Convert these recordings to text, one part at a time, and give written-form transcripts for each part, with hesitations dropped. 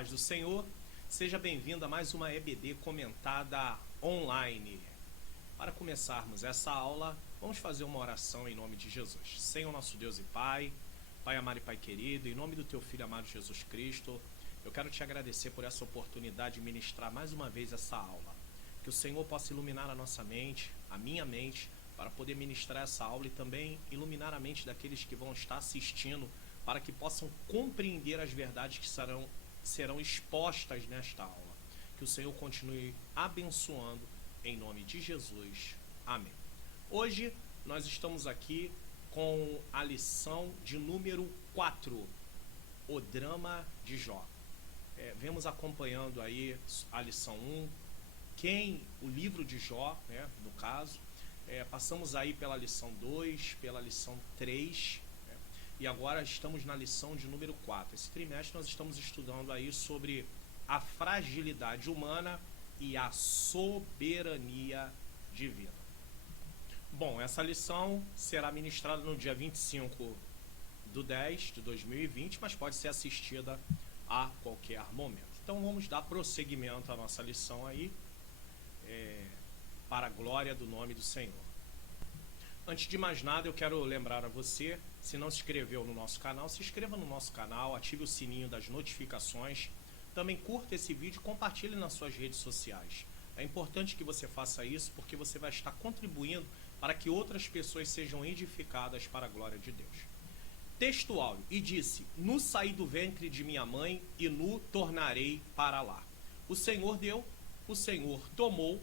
paz do Senhor, seja bem-vindo a mais uma EBD comentada online. Para começarmos essa aula, vamos fazer uma oração em nome de Jesus. Senhor nosso Deus e Pai, Pai amado e Pai querido, em nome do Teu Filho amado Jesus Cristo, eu quero Te agradecer por essa oportunidade de ministrar mais uma vez essa aula. Que o Senhor possa iluminar a nossa mente, a minha mente, para poder ministrar essa aula e também iluminar a mente daqueles que vão estar assistindo, para que possam compreender as verdades que serão expostas nesta aula. Que o Senhor continue abençoando em nome de Jesus. Amém. Hoje nós estamos aqui com a lição de número 4, o drama de Jó. Vemos acompanhando aí a lição 1, o livro de Jó, no caso. Passamos aí pela lição 2, pela lição 3, e agora estamos na lição de número 4. Esse trimestre nós estamos estudando aí sobre a fragilidade humana e a soberania divina. Bom, essa lição será ministrada no dia 25/10 de 2020, mas pode ser assistida a qualquer momento. Então vamos dar prosseguimento à nossa lição aí, para a glória do nome do Senhor. Antes de mais nada, eu quero lembrar a você, se não se inscreveu no nosso canal, se inscreva no nosso canal, ative o sininho das notificações, também curta esse vídeo e compartilhe nas suas redes sociais. É importante que você faça isso porque você vai estar contribuindo para que outras pessoas sejam edificadas para a glória de Deus. Texto áudio: e disse, nu saí do ventre de minha mãe e nu tornarei para lá. O Senhor deu, o Senhor tomou,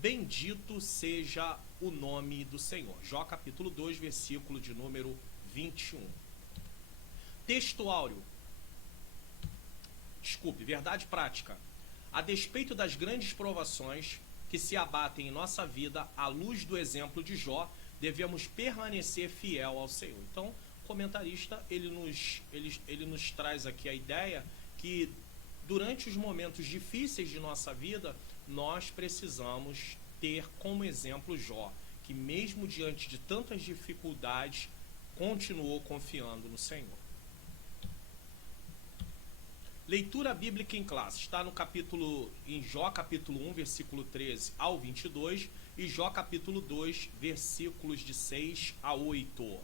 bendito seja o nome do Senhor. Jó capítulo 2, versículo de número 21. Texto áureo. Verdade prática. A despeito das grandes provações que se abatem em nossa vida, à luz do exemplo de Jó, devemos permanecer fiel ao Senhor. Então, o comentarista ele nos traz aqui a ideia que durante os momentos difíceis de nossa vida, nós precisamos ter como exemplo Jó, que mesmo diante de tantas dificuldades, continuou confiando no Senhor. Leitura bíblica em classe, está em Jó capítulo 1, versículo 13 ao 22 e Jó capítulo 2, versículos de 6 a 8.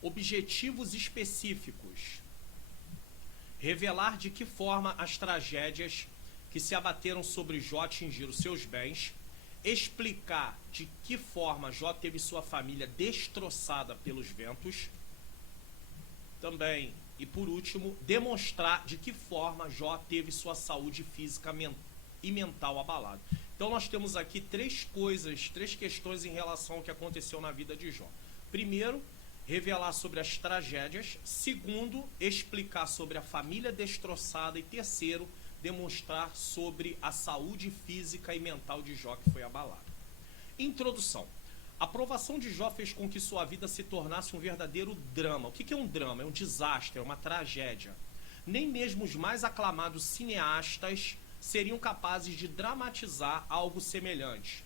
Objetivos específicos: revelar de que forma as tragédias que se abateram sobre Jó atingiram seus bens, explicar de que forma Jó teve sua família destroçada pelos ventos, também, e por último, demonstrar de que forma Jó teve sua saúde física e mental abalada. Então nós temos aqui três questões em relação ao que aconteceu na vida de Jó. Primeiro, revelar sobre as tragédias. Segundo, explicar sobre a família destroçada. E terceiro, demonstrar sobre a saúde física e mental de Jó que foi abalada. Introdução. A provação de Jó fez com que sua vida se tornasse um verdadeiro drama. O que é um drama? É um desastre, é uma tragédia. Nem mesmo os mais aclamados cineastas seriam capazes de dramatizar algo semelhante.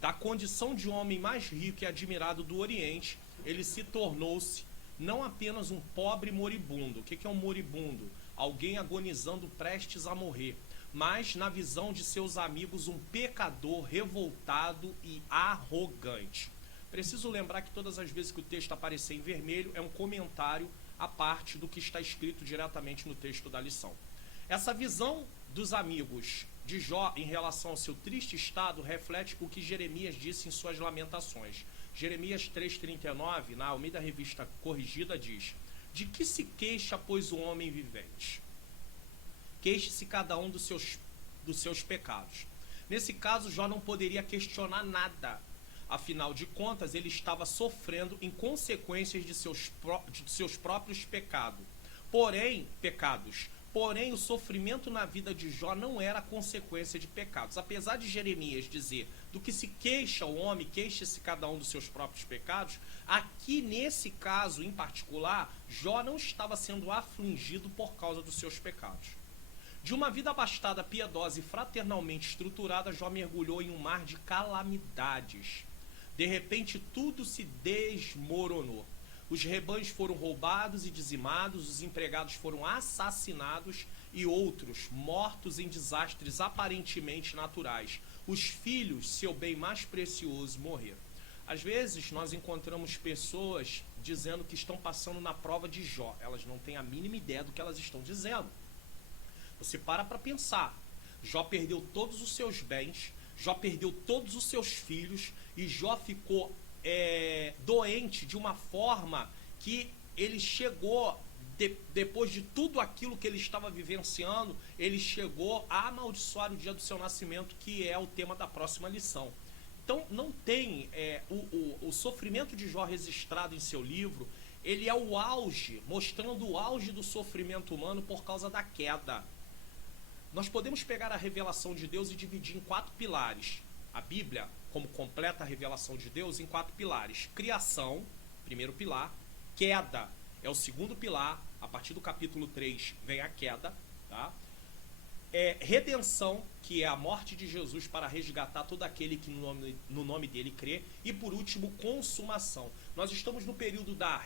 Da condição de homem mais rico e admirado do Oriente, ele se tornou-se não apenas um pobre moribundo. O que é um moribundo? Alguém agonizando prestes a morrer, mas na visão de seus amigos um pecador revoltado e arrogante. Preciso lembrar que todas as vezes que o texto aparecer em vermelho é um comentário à parte do que está escrito diretamente no texto da lição. Essa visão dos amigos de Jó em relação ao seu triste estado reflete o que Jeremias disse em suas lamentações. Jeremias 3,39, na Almeida Revista Corrigida, diz: de que se queixa, pois, o homem vivente? Queixe-se cada um dos seus pecados. Nesse caso, Jó não poderia questionar nada. Afinal de contas, ele estava sofrendo em consequências de seus próprios pecados. Porém, o sofrimento na vida de Jó não era consequência de pecados. Apesar de Jeremias dizer do que se queixa o homem, queixe-se cada um dos seus próprios pecados, aqui nesse caso em particular, Jó não estava sendo afligido por causa dos seus pecados. De uma vida abastada, piedosa e fraternalmente estruturada, Jó mergulhou em um mar de calamidades. De repente, tudo se desmoronou. Os rebanhos foram roubados e dizimados, os empregados foram assassinados e outros mortos em desastres aparentemente naturais. Os filhos, seu bem mais precioso, morreram. Às vezes nós encontramos pessoas dizendo que estão passando na prova de Jó. Elas não têm a mínima ideia do que elas estão dizendo. Você para pensar. Jó perdeu todos os seus bens, Jó perdeu todos os seus filhos e Jó ficou doente de uma forma que ele chegou, depois de tudo aquilo que ele estava vivenciando, ele chegou a amaldiçoar o dia do seu nascimento, que é o tema da próxima lição. Então não tem o sofrimento de Jó registrado em seu livro, ele é o auge, mostrando o auge do sofrimento humano por causa da queda. Nós podemos pegar a revelação de Deus e dividir em 4 pilares. A Bíblia, como completa a revelação de Deus, em 4 pilares. Criação, primeiro pilar. Queda é o segundo pilar. A partir do capítulo 3 vem a queda. Tá? Redenção, que é a morte de Jesus para resgatar todo aquele que no nome dele crê. E por último, consumação. Nós estamos no período da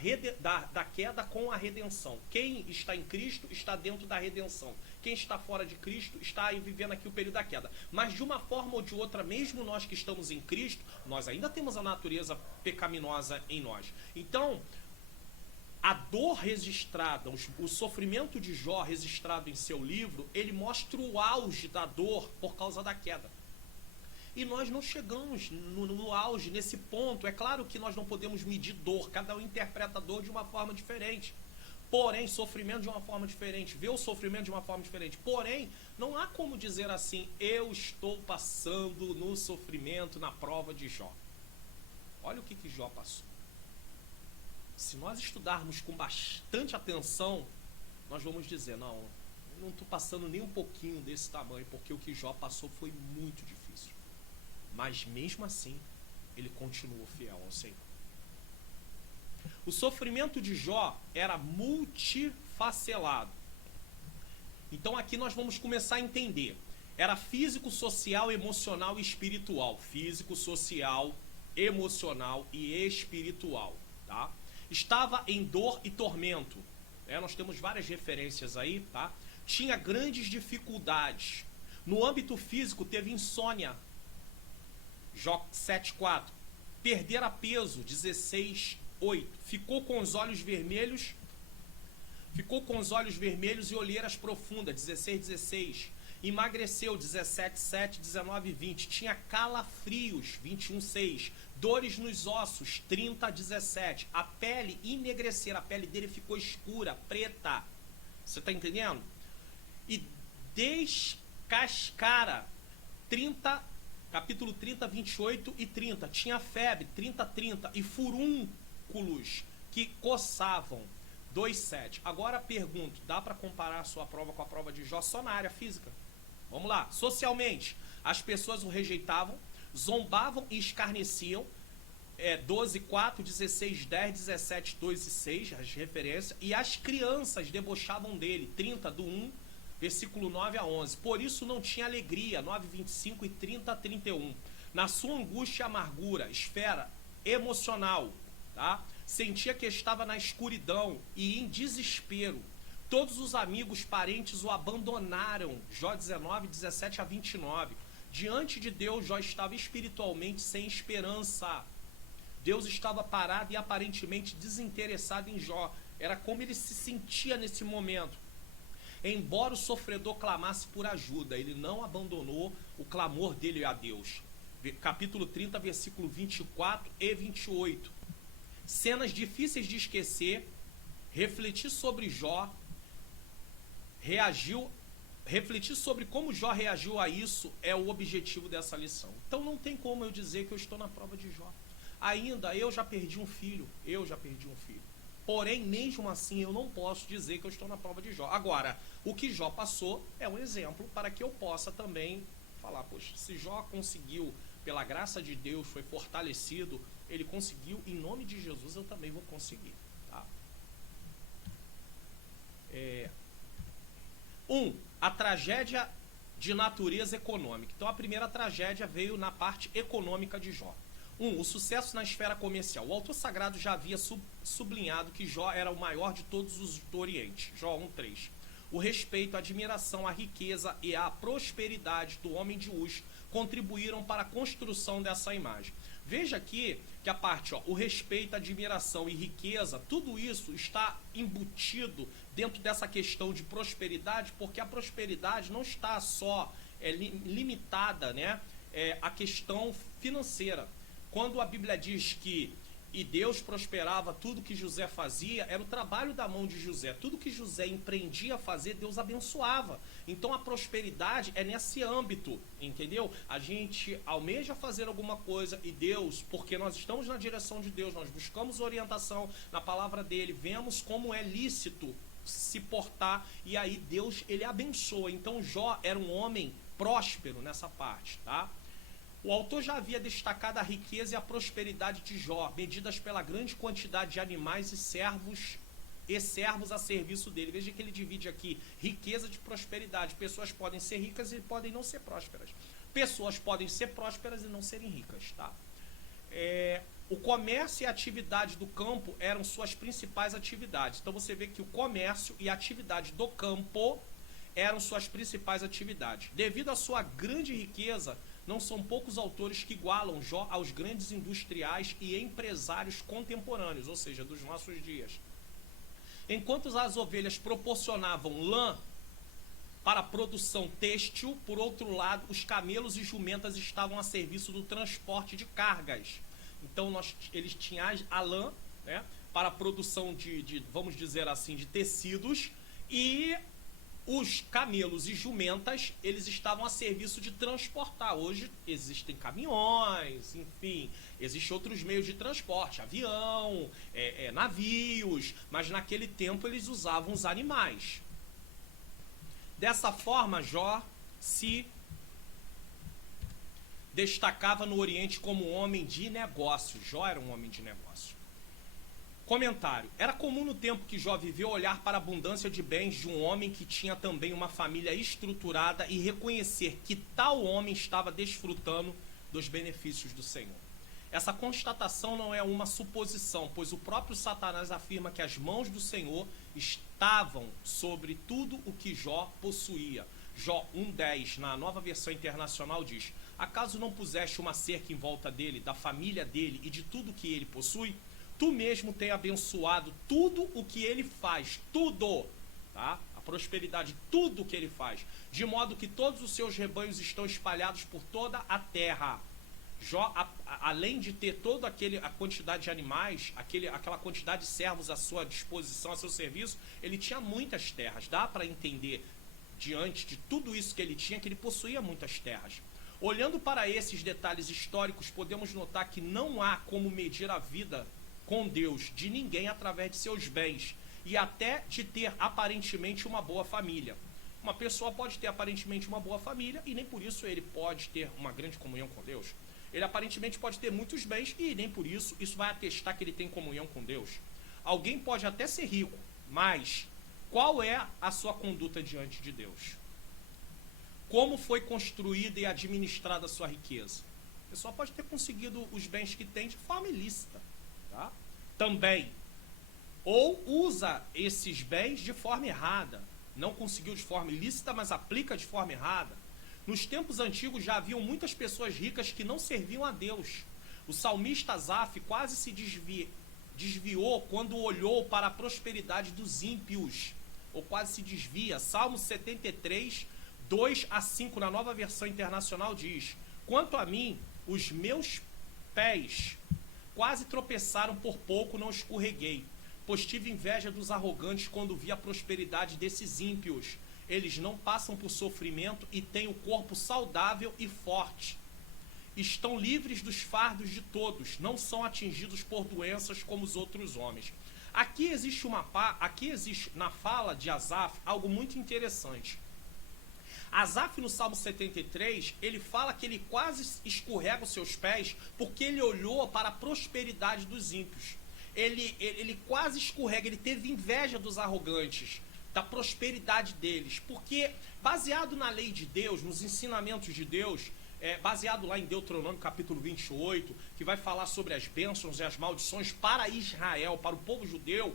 queda com a redenção. Quem está em Cristo está dentro da redenção. Quem está fora de Cristo está vivendo aqui o período da queda. Mas de uma forma ou de outra, mesmo nós que estamos em Cristo, nós ainda temos a natureza pecaminosa em nós. Então, a dor registrada, o sofrimento de Jó registrado em seu livro, ele mostra o auge da dor por causa da queda. E nós não chegamos no auge, nesse ponto. É claro que nós não podemos medir dor, cada um interpreta a dor de uma forma diferente. Porém, sofrimento de uma forma diferente, vê o sofrimento de uma forma diferente. Porém, não há como dizer assim, eu estou passando no sofrimento, na prova de Jó. Olha o que Jó passou. Se nós estudarmos com bastante atenção, nós vamos dizer, não estou passando nem um pouquinho desse tamanho, porque o que Jó passou foi muito difícil. Mas mesmo assim, ele continuou fiel ao Senhor. O sofrimento de Jó era multifacelado. Então aqui nós vamos começar a entender. Era físico, social, emocional e espiritual. Físico, social, emocional e espiritual. Tá? Estava em dor e tormento. Nós temos várias referências aí. Tá? Tinha grandes dificuldades. No âmbito físico teve insônia. Jó 7,4. Perder peso, 16,8. Ficou com os olhos vermelhos e olheiras profundas, 16,16. Emagreceu, 17,7, 19,20. Tinha calafrios, 21,6. Dores nos ossos, 30,17. A pele enegrecer, a pele dele ficou escura, preta. Você está entendendo? E descascara, capítulo 30, 28 e 30. Tinha febre, 30, e furúnculos que coçavam, 2,7. Agora pergunto, dá para comparar a sua prova com a prova de Jó só na área física? Vamos lá. Socialmente, as pessoas o rejeitavam, zombavam e escarneciam. 12,4, 16,10, 17,2 e 6, as referências. E as crianças debochavam dele, 30, do 1, versículo 9 a 11. Por isso não tinha alegria, 9,25 e 30, 31. Na sua angústia e amargura, esfera emocional, tá? Sentia que estava na escuridão e em desespero. Todos os amigos, parentes o abandonaram. Jó 19, 17 a 29. Diante de Deus, Jó estava espiritualmente sem esperança. Deus estava parado e aparentemente desinteressado em Jó. Era como ele se sentia nesse momento. Embora o sofredor clamasse por ajuda, ele não abandonou o clamor dele a Deus. Capítulo 30, versículo 24 e 28. Cenas difíceis de esquecer. Refletir sobre Jó. Refletir sobre como Jó reagiu a isso é o objetivo dessa lição. Então não tem como eu dizer que eu estou na prova de Jó. Ainda eu já perdi um filho. Porém, mesmo assim, eu não posso dizer que eu estou na prova de Jó. Agora, o que Jó passou é um exemplo para que eu possa também falar, poxa, se Jó conseguiu, pela graça de Deus, foi fortalecido, ele conseguiu, em nome de Jesus, eu também vou conseguir. Tá? A tragédia de natureza econômica. Então, a primeira tragédia veio na parte econômica de Jó. O sucesso na esfera comercial. O autor sagrado já havia sublinhado que Jó era o maior de todos os do Oriente. Jó 1:3. O respeito, a admiração, a riqueza e a prosperidade do homem de Uz contribuíram para a construção dessa imagem. Veja aqui que a parte, o respeito, admiração e riqueza, tudo isso está embutido dentro dessa questão de prosperidade, porque a prosperidade não está só limitada, né, à questão financeira. Quando a Bíblia diz que e Deus prosperava tudo que José fazia, era o trabalho da mão de José. Tudo que José empreendia a fazer, Deus abençoava. Então a prosperidade é nesse âmbito, entendeu? A gente almeja fazer alguma coisa e Deus, porque nós estamos na direção de Deus, nós buscamos orientação na palavra dele, vemos como é lícito se portar e aí Deus, ele abençoa. Então Jó era um homem próspero nessa parte, tá? O autor já havia destacado a riqueza e a prosperidade de Jó, medidas pela grande quantidade de animais e servos a serviço dele. Veja que ele divide aqui riqueza de prosperidade. Pessoas podem ser ricas e podem não ser prósperas. Pessoas podem ser prósperas e não serem ricas, tá? O comércio e a atividade do campo eram suas principais atividades. Então você vê que o comércio e a atividade do campo eram suas principais atividades. Devido à sua grande riqueza, não são poucos autores que igualam Jó aos grandes industriais e empresários contemporâneos, ou seja, dos nossos dias. Enquanto as ovelhas proporcionavam lã para a produção têxtil, por outro lado, os camelos e jumentas estavam a serviço do transporte de cargas. Então eles tinham a lã, né, para a produção vamos dizer assim, de tecidos, e os camelos e jumentas, eles estavam a serviço de transportar. Hoje existem caminhões, enfim, existem outros meios de transporte, avião, navios, mas naquele tempo eles usavam os animais. Dessa forma, Jó se destacava no Oriente como um homem de negócios. Jó era um homem de negócios. Comentário. Era comum no tempo que Jó viveu olhar para a abundância de bens de um homem que tinha também uma família estruturada e reconhecer que tal homem estava desfrutando dos benefícios do Senhor. Essa constatação não é uma suposição, pois o próprio Satanás afirma que as mãos do Senhor estavam sobre tudo o que Jó possuía. Jó 1:10, na Nova Versão Internacional, diz: acaso não puseste uma cerca em volta dele, da família dele e de tudo que ele possui? Tu mesmo tem abençoado tudo o que ele faz, tudo, tá? A prosperidade, tudo o que ele faz, de modo que todos os seus rebanhos estão espalhados por toda a terra. Jó, além de ter toda a quantidade de animais, aquela quantidade de servos à sua disposição, a seu serviço, ele tinha muitas terras. Dá para entender, diante de tudo isso que ele tinha, que ele possuía muitas terras. Olhando para esses detalhes históricos, podemos notar que não há como medir a vida com Deus de ninguém através de seus bens e até de ter aparentemente uma boa família. Uma pessoa pode ter aparentemente uma boa família e nem por isso ele pode ter uma grande comunhão com Deus. Ele aparentemente pode ter muitos bens e nem por isso vai atestar que ele tem comunhão com Deus. Alguém pode até ser rico, mas qual é a sua conduta diante de Deus? Como foi construída e administrada a sua riqueza? A pessoa pode ter conseguido os bens que tem de forma ilícita, tá? Também. Ou usa esses bens de forma errada. Não conseguiu de forma ilícita, mas aplica de forma errada. Nos tempos antigos já haviam muitas pessoas ricas que não serviam a Deus. O salmista Asaf quase se desviou quando olhou para a prosperidade dos ímpios. Ou quase se desvia. Salmo 73, 2-5, na Nova Versão Internacional diz: quanto a mim, os meus pés quase tropeçaram por pouco, não escorreguei, pois tive inveja dos arrogantes quando vi a prosperidade desses ímpios. Eles não passam por sofrimento e têm o corpo saudável e forte. Estão livres dos fardos de todos, não são atingidos por doenças como os outros homens. Aqui existe na fala de Asaf algo muito interessante. Asaf, no Salmo 73, ele fala que ele quase escorrega os seus pés porque ele olhou para a prosperidade dos ímpios. Ele quase escorrega, ele teve inveja dos arrogantes, da prosperidade deles, porque baseado na lei de Deus, nos ensinamentos de Deus, baseado lá em Deuteronômio capítulo 28, que vai falar sobre as bênçãos e as maldições para Israel, para o povo judeu.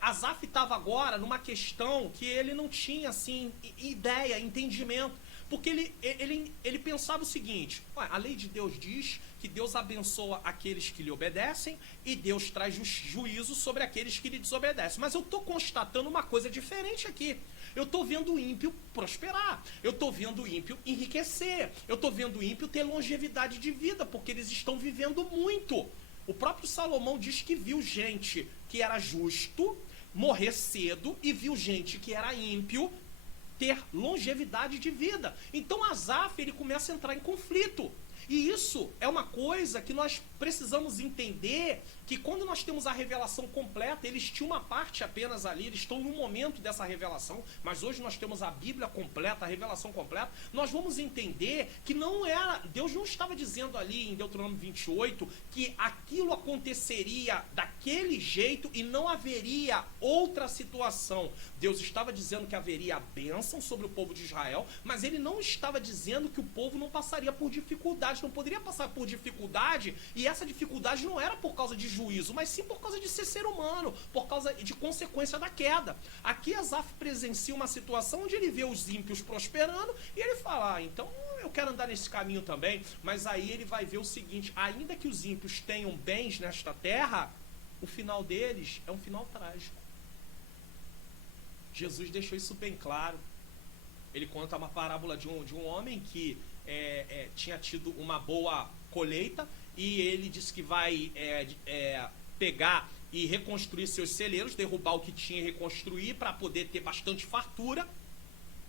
Asaf estava agora numa questão que ele não tinha assim ideia, entendimento, porque ele pensava o seguinte: a lei de Deus diz que Deus abençoa aqueles que lhe obedecem e Deus traz juízo sobre aqueles que lhe desobedecem. Mas eu estou constatando uma coisa diferente aqui. Eu estou vendo o ímpio prosperar, eu estou vendo o ímpio enriquecer, eu estou vendo o ímpio ter longevidade de vida, porque eles estão vivendo muito. O próprio Salomão diz que viu gente que era justo morrer cedo e viu gente que era ímpio ter longevidade de vida. Então Asaf, ele começa a entrar em conflito. E isso é uma coisa que nós precisamos entender, que quando nós temos a revelação completa, eles tinham uma parte apenas ali, eles estão no momento dessa revelação, mas hoje nós temos a Bíblia completa, a revelação completa. Nós vamos entender que não era, Deus não estava dizendo ali em Deuteronômio 28 que aquilo aconteceria daquele jeito e não haveria outra situação. Deus estava dizendo que haveria a bênção sobre o povo de Israel, mas ele não estava dizendo que o povo não passaria por dificuldades, não poderia passar por dificuldade, e essa dificuldade não era por causa de juízo, mas sim por causa de ser humano, por causa de consequência da queda. Aqui Asaf presencia uma situação onde ele vê os ímpios prosperando e ele fala: então eu quero andar nesse caminho também. Mas aí ele vai ver o seguinte: ainda que os ímpios tenham bens nesta terra, o final deles é um final trágico. Jesus deixou isso bem claro. Ele conta uma parábola de um homem que tinha tido uma boa colheita, e ele disse que vai pegar e reconstruir seus celeiros, derrubar o que tinha e reconstruir para poder ter bastante fartura.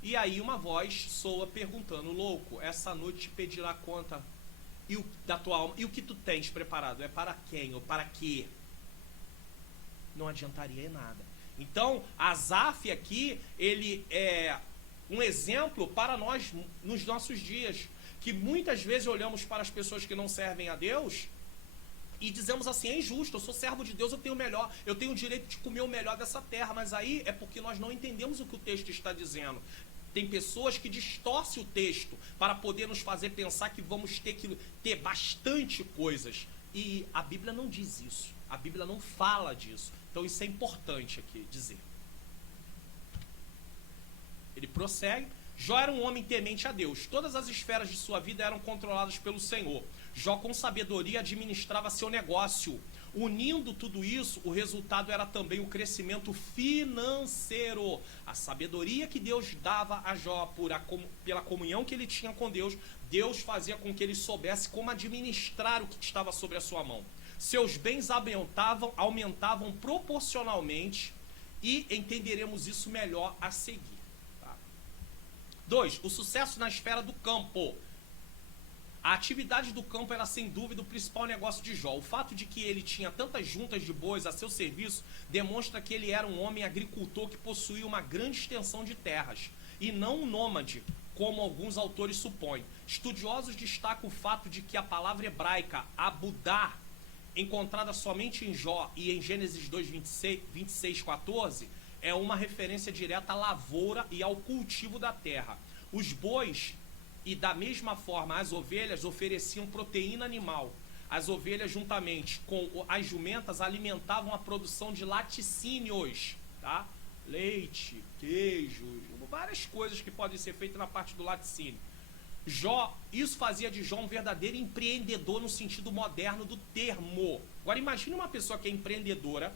E aí uma voz soa perguntando: louco, essa noite te pedirá conta da tua alma, e o que tu tens preparado é para quem ou para quê? Não adiantaria em nada. Então Asaf aqui, ele é um exemplo para nós nos nossos dias, que muitas vezes olhamos para as pessoas que não servem a Deus e dizemos assim: é injusto, eu sou servo de Deus, eu tenho o melhor, eu tenho o direito de comer o melhor dessa terra. Mas aí é porque nós não entendemos o que o texto está dizendo. Tem pessoas que distorcem o texto para poder nos fazer pensar que vamos ter que ter bastante coisas, e a Bíblia não diz isso, a Bíblia não fala disso. Então isso é importante aqui dizer. Ele prossegue: Jó era um homem temente a Deus. Todas as esferas de sua vida eram controladas pelo Senhor. Jó, com sabedoria, administrava seu negócio. Unindo tudo isso, o resultado era também o crescimento financeiro. A sabedoria que Deus dava a Jó pela comunhão que ele tinha com Deus, Deus fazia com que ele soubesse como administrar o que estava sobre a sua mão. Seus bens aumentavam proporcionalmente, e entenderemos isso melhor a seguir. 2. O sucesso na esfera do campo. A atividade do campo era sem dúvida o principal negócio de Jó. O fato de que ele tinha tantas juntas de bois a seu serviço demonstra que ele era um homem agricultor que possuía uma grande extensão de terras, e não um nômade, como alguns autores supõem. Estudiosos destacam o fato de que a palavra hebraica abudar, encontrada somente em Jó e em Gênesis 2, 26, 14, é uma referência direta à lavoura e ao cultivo da terra. Os bois e da mesma forma as ovelhas ofereciam proteína animal. As ovelhas, juntamente com as jumentas, alimentavam a produção de laticínios, tá? Leite, queijo, várias coisas que podem ser feitas na parte do laticínio. Isso fazia de Jó um verdadeiro empreendedor no sentido moderno do termo. Agora imagine uma pessoa que é empreendedora,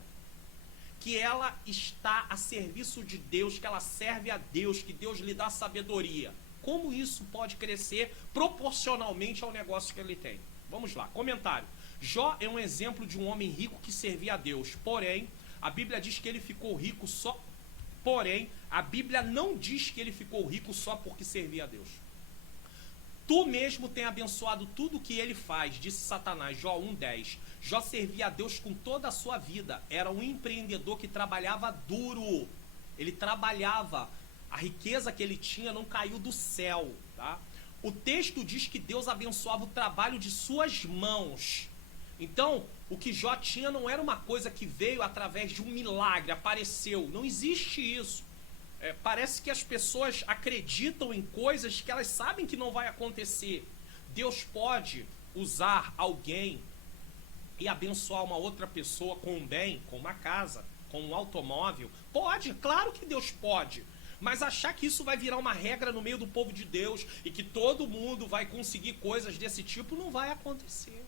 que ela está a serviço de Deus, que ela serve a Deus, que Deus lhe dá sabedoria. Como isso pode crescer proporcionalmente ao negócio que ele tem? Vamos lá, comentário. Jó é um exemplo de um homem rico que servia a Deus. Porém, a Bíblia diz que ele ficou rico só... Porém, a Bíblia não diz que ele ficou rico só porque servia a Deus. Tu mesmo tem abençoado tudo o que ele faz, disse Satanás, Jó 1,10. Jó servia a Deus com toda a sua vida. Era um empreendedor que trabalhava duro. Ele trabalhava. A riqueza que ele tinha não caiu do céu, tá? O texto diz que Deus abençoava o trabalho de suas mãos. Então, o que Jó tinha não era uma coisa que veio através de um milagre, apareceu. Não existe isso. Parece que as pessoas acreditam em coisas que elas sabem que não vai acontecer. Deus pode usar alguém e abençoar uma outra pessoa com um bem, com uma casa, com um automóvel? Pode, claro que Deus pode. Mas achar que isso vai virar uma regra no meio do povo de Deus e que todo mundo vai conseguir coisas desse tipo, não vai acontecer.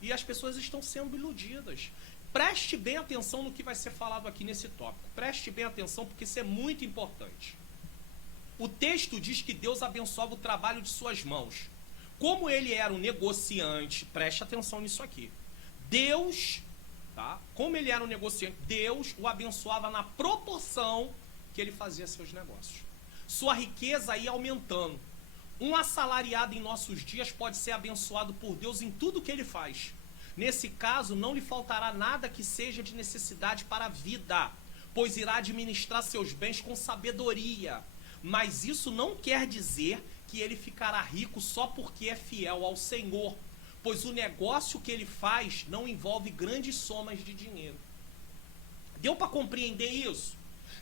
E as pessoas estão sendo iludidas. Preste bem atenção no que vai ser falado aqui nesse tópico. Preste bem atenção, porque isso é muito importante. O texto diz que Deus abençoava o trabalho de suas mãos. Como ele era um negociante, preste atenção nisso aqui. Deus, tá? Como ele era um negociante, Deus o abençoava na proporção que ele fazia seus negócios. Sua riqueza ia aumentando. Um assalariado em nossos dias pode ser abençoado por Deus em tudo que ele faz. Nesse caso, não lhe faltará nada que seja de necessidade para a vida, pois irá administrar seus bens com sabedoria. Mas isso não quer dizer que ele ficará rico só porque é fiel ao Senhor, pois o negócio que ele faz não envolve grandes somas de dinheiro. Deu para compreender isso?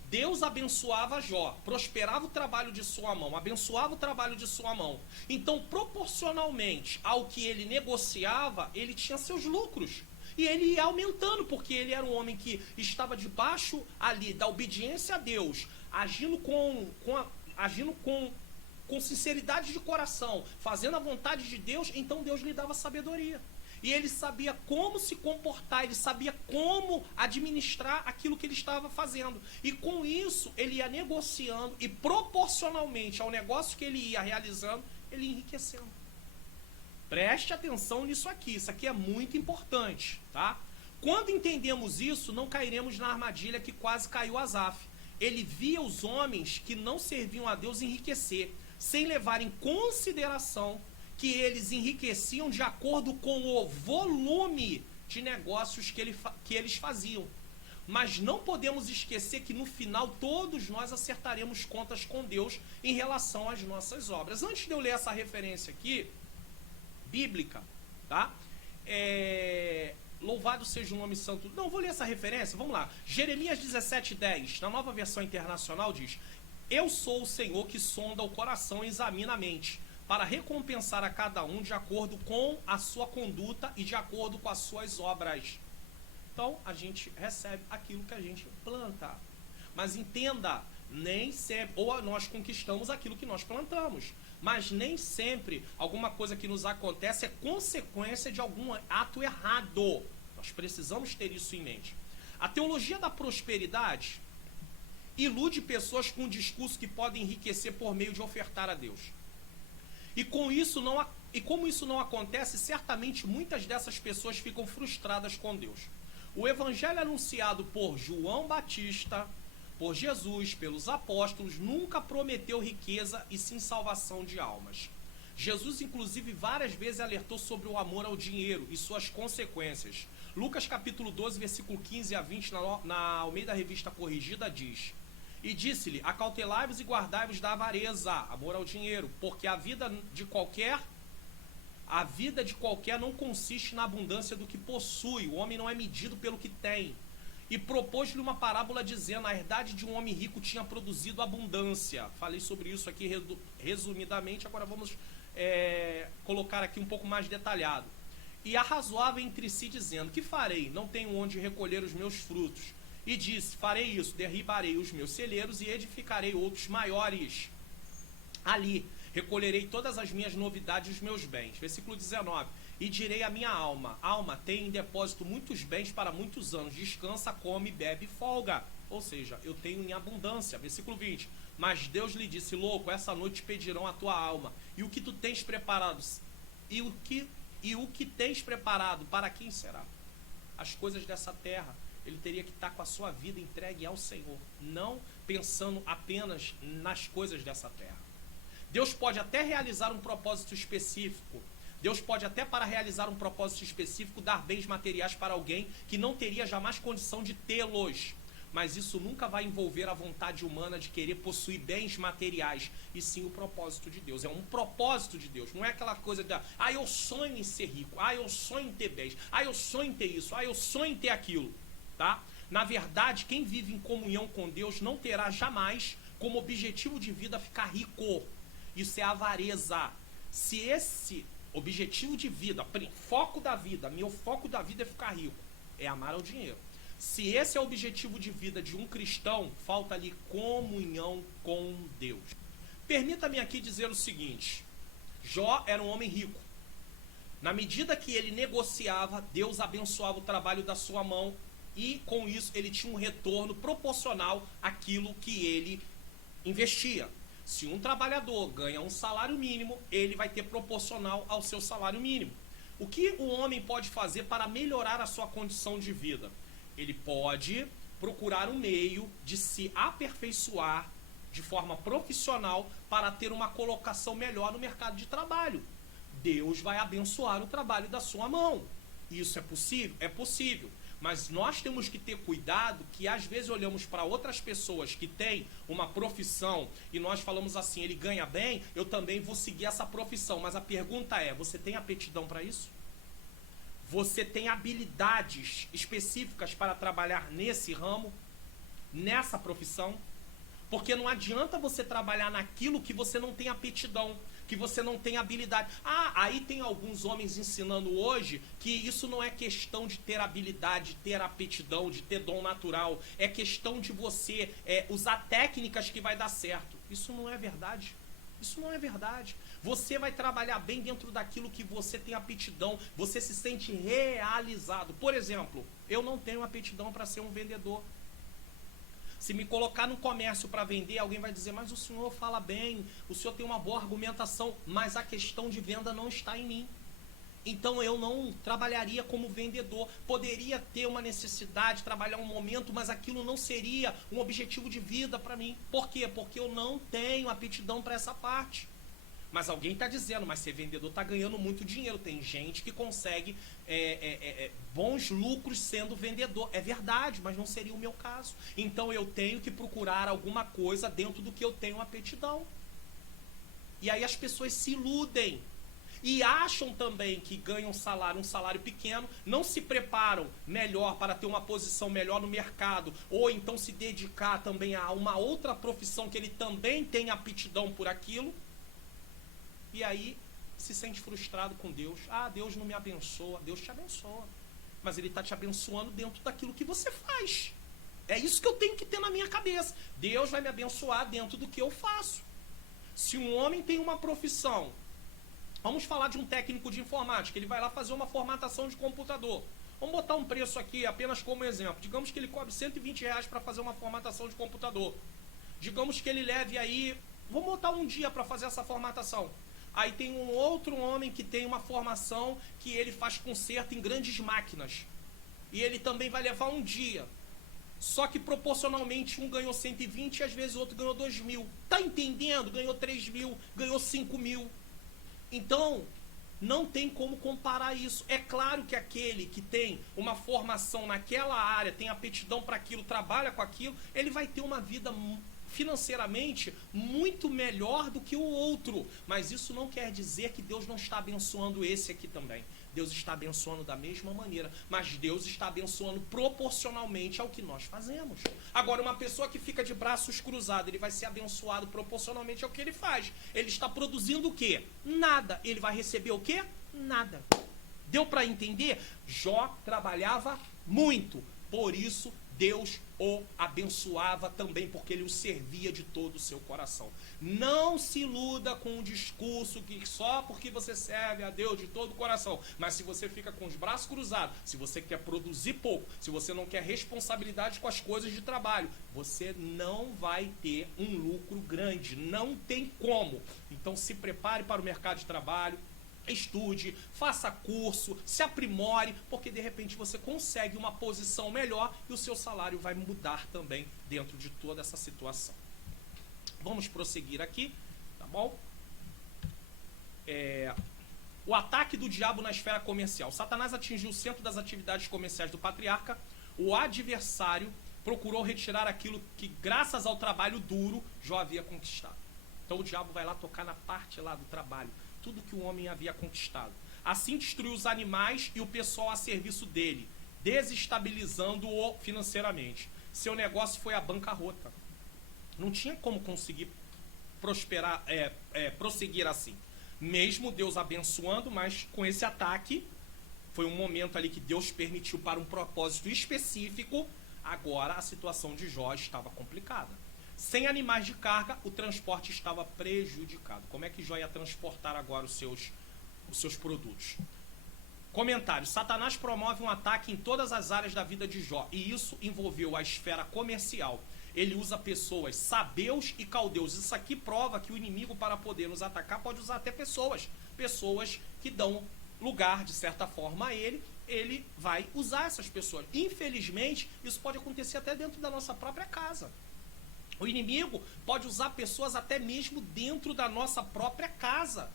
Deus abençoava Jó, prosperava o trabalho de sua mão, abençoava o trabalho de sua mão. Então, proporcionalmente ao que ele negociava, ele tinha seus lucros. E ele ia aumentando, porque ele era um homem que estava debaixo ali da obediência a Deus, agindo com sinceridade de coração, fazendo a vontade de Deus. Então Deus lhe dava sabedoria. E ele sabia como se comportar, ele sabia como administrar aquilo que ele estava fazendo. E com isso, ele ia negociando e proporcionalmente ao negócio que ele ia realizando, ele ia enriquecendo. Preste atenção nisso aqui, isso aqui é muito importante, tá? Quando entendemos isso, não cairemos na armadilha que quase caiu Asaf. Ele via os homens que não serviam a Deus enriquecer, sem levar em consideração que eles enriqueciam de acordo com o volume de negócios que eles faziam. Mas não podemos esquecer que no final todos nós acertaremos contas com Deus em relação às nossas obras. Antes de eu ler essa referência aqui, bíblica, tá? Louvado seja o nome santo. Não, vou ler essa referência, vamos lá. Jeremias 17:10, na Nova Versão Internacional diz: Eu sou o Senhor que sonda o coração e examina a mente, para recompensar a cada um de acordo com a sua conduta e de acordo com as suas obras. Então, a gente recebe aquilo que a gente planta. Mas entenda, nem sempre, ou nós conquistamos aquilo que nós plantamos, mas nem sempre alguma coisa que nos acontece é consequência de algum ato errado. Nós precisamos ter isso em mente. A teologia da prosperidade ilude pessoas com um discurso que podem enriquecer por meio de ofertar a Deus. E como isso não acontece, certamente muitas dessas pessoas ficam frustradas com Deus. O evangelho anunciado por João Batista, por Jesus, pelos apóstolos, nunca prometeu riqueza e sim salvação de almas. Jesus, inclusive, várias vezes alertou sobre o amor ao dinheiro e suas consequências. Lucas capítulo 12, versículo 15 a 20, na Almeida Revista Corrigida, diz: E disse-lhe, acautelai-vos e guardai-vos da avareza, amor ao dinheiro, porque a vida de qualquer não consiste na abundância do que possui. O homem não é medido pelo que tem. E propôs-lhe uma parábola dizendo: a herdade de um homem rico tinha produzido abundância. Falei sobre isso aqui resumidamente, agora vamos colocar aqui um pouco mais detalhado. E arrazoava entre si dizendo: que farei? Não tenho onde recolher os meus frutos. E disse: farei isso, derribarei os meus celeiros e edificarei outros maiores. Ali recolherei todas as minhas novidades e os meus bens. Versículo 19. E direi à minha alma: alma, tem em depósito muitos bens para muitos anos. Descansa, come, bebe e folga. Ou seja, eu tenho em abundância. Versículo 20. Mas Deus lhe disse: louco, essa noite pedirão a tua alma. E o que tu tens preparado? E o que tens preparado, para quem será? As coisas dessa terra. Ele teria que estar com a sua vida entregue ao Senhor, não pensando apenas nas coisas dessa terra. Deus pode até realizar um propósito específico. Deus pode até, para realizar um propósito específico, dar bens materiais para alguém que não teria jamais condição de tê-los. Mas isso nunca vai envolver a vontade humana de querer possuir bens materiais, e sim o propósito de Deus. É um propósito de Deus, não é aquela coisa de eu sonho em ser rico, eu sonho em ter bens, eu sonho em ter isso, eu sonho em ter aquilo. Tá? Na verdade, quem vive em comunhão com Deus não terá jamais como objetivo de vida ficar rico. Isso é avareza. Se esse objetivo de vida, foco da vida, meu foco da vida é ficar rico, é amar ao dinheiro. Se esse é o objetivo de vida de um cristão, falta ali comunhão com Deus. Permita-me aqui dizer o seguinte: Jó era um homem rico. Na medida que ele negociava, Deus abençoava o trabalho da sua mão e com isso ele tinha um retorno proporcional àquilo que ele investia. Se um trabalhador ganha um salário mínimo, ele vai ter proporcional ao seu salário mínimo. O que o homem pode fazer para melhorar a sua condição de vida? Ele pode procurar um meio de se aperfeiçoar de forma profissional para ter uma colocação melhor no mercado de trabalho. Deus vai abençoar o trabalho da sua mão. Isso é possível? É possível. Mas nós temos que ter cuidado que às vezes olhamos para outras pessoas que têm uma profissão e nós falamos assim, ele ganha bem, eu também vou seguir essa profissão. Mas a pergunta é, você tem aptidão para isso? Você tem habilidades específicas para trabalhar nesse ramo, nessa profissão? Porque não adianta você trabalhar naquilo que você não tem aptidão, que você não tem habilidade. Aí tem alguns homens ensinando hoje que isso não é questão de ter habilidade, de ter aptidão, de ter dom natural. É questão de você usar técnicas que vai dar certo. Isso não é verdade. Isso não é verdade. Você vai trabalhar bem dentro daquilo que você tem aptidão. Você se sente realizado. Por exemplo, eu não tenho aptidão para ser um vendedor. Se me colocar no comércio para vender, alguém vai dizer, mas o senhor fala bem, o senhor tem uma boa argumentação, mas a questão de venda não está em mim. Então eu não trabalharia como vendedor. Poderia ter uma necessidade de trabalhar um momento, mas aquilo não seria um objetivo de vida para mim. Por quê? Porque eu não tenho aptidão para essa parte. Mas alguém está dizendo, mas ser vendedor está ganhando muito dinheiro. Tem gente que consegue bons lucros sendo vendedor. É verdade, mas não seria o meu caso. Então eu tenho que procurar alguma coisa dentro do que eu tenho aptidão. E aí as pessoas se iludem. E acham também que ganham um salário pequeno, não se preparam melhor para ter uma posição melhor no mercado, ou então se dedicar também a uma outra profissão que ele também tem aptidão por aquilo. E aí se sente frustrado com Deus. Deus não me abençoa. Deus te abençoa. Mas Ele está te abençoando dentro daquilo que você faz. É isso que eu tenho que ter na minha cabeça. Deus vai me abençoar dentro do que eu faço. Se um homem tem uma profissão, vamos falar de um técnico de informática, ele vai lá fazer uma formatação de computador. Vamos botar um preço aqui apenas como exemplo. Digamos que ele cobre R$120 para fazer uma formatação de computador. Digamos que ele leve aí, vamos botar um dia para fazer essa formatação. Aí tem um outro homem que tem uma formação que ele faz conserto em grandes máquinas. E ele também vai levar um dia. Só que proporcionalmente um ganhou 120 e às vezes o outro ganhou 2.000. Tá entendendo? Ganhou 3.000, ganhou 5.000. Então, não tem como comparar isso. É claro que aquele que tem uma formação naquela área, tem aptidão para aquilo, trabalha com aquilo, ele vai ter uma vida financeiramente muito melhor do que o outro. Mas isso não quer dizer que Deus não está abençoando esse aqui também. Deus está abençoando da mesma maneira, mas Deus está abençoando proporcionalmente ao que nós fazemos. Agora, uma pessoa que fica de braços cruzados, ele vai ser abençoado proporcionalmente ao que ele faz. Ele está produzindo o quê? Nada. Ele vai receber o quê? Nada. Deu para entender? Jó trabalhava muito, por isso Deus o abençoava também, porque ele o servia de todo o seu coração. Não se iluda com um discurso que só porque você serve a Deus de todo o coração, mas se você fica com os braços cruzados, se você quer produzir pouco, se você não quer responsabilidade com as coisas de trabalho, você não vai ter um lucro grande, não tem como. Então se prepare para o mercado de trabalho, estude, faça curso, se aprimore, porque de repente você consegue uma posição melhor e o seu salário vai mudar também dentro de toda essa situação. Vamos prosseguir aqui, tá bom? O ataque do diabo na esfera comercial. Satanás atingiu o centro das atividades comerciais do patriarca. O adversário procurou retirar aquilo que, graças ao trabalho duro, Jó havia conquistado. Então o diabo vai lá tocar na parte lá do trabalho, tudo que o homem havia conquistado. Assim destruiu os animais e o pessoal a serviço dele, desestabilizando-o financeiramente. Seu negócio foi a bancarrota. Não tinha como conseguir prosperar, prosseguir assim. Mesmo Deus abençoando, mas com esse ataque, foi um momento ali que Deus permitiu para um propósito específico. Agora a situação de Jó estava complicada. Sem animais de carga, o transporte estava prejudicado. Como é que Jó ia transportar agora os seus produtos? Comentário: Satanás promove um ataque em todas as áreas da vida de Jó, e isso envolveu a esfera comercial. Ele usa pessoas, sabeus e caldeus. Isso aqui prova que o inimigo, para poder nos atacar, pode usar até pessoas que dão lugar, de certa forma, a ele vai usar essas pessoas. Infelizmente, isso pode acontecer até dentro da nossa própria casa. O inimigo pode usar pessoas até mesmo dentro da nossa própria casa.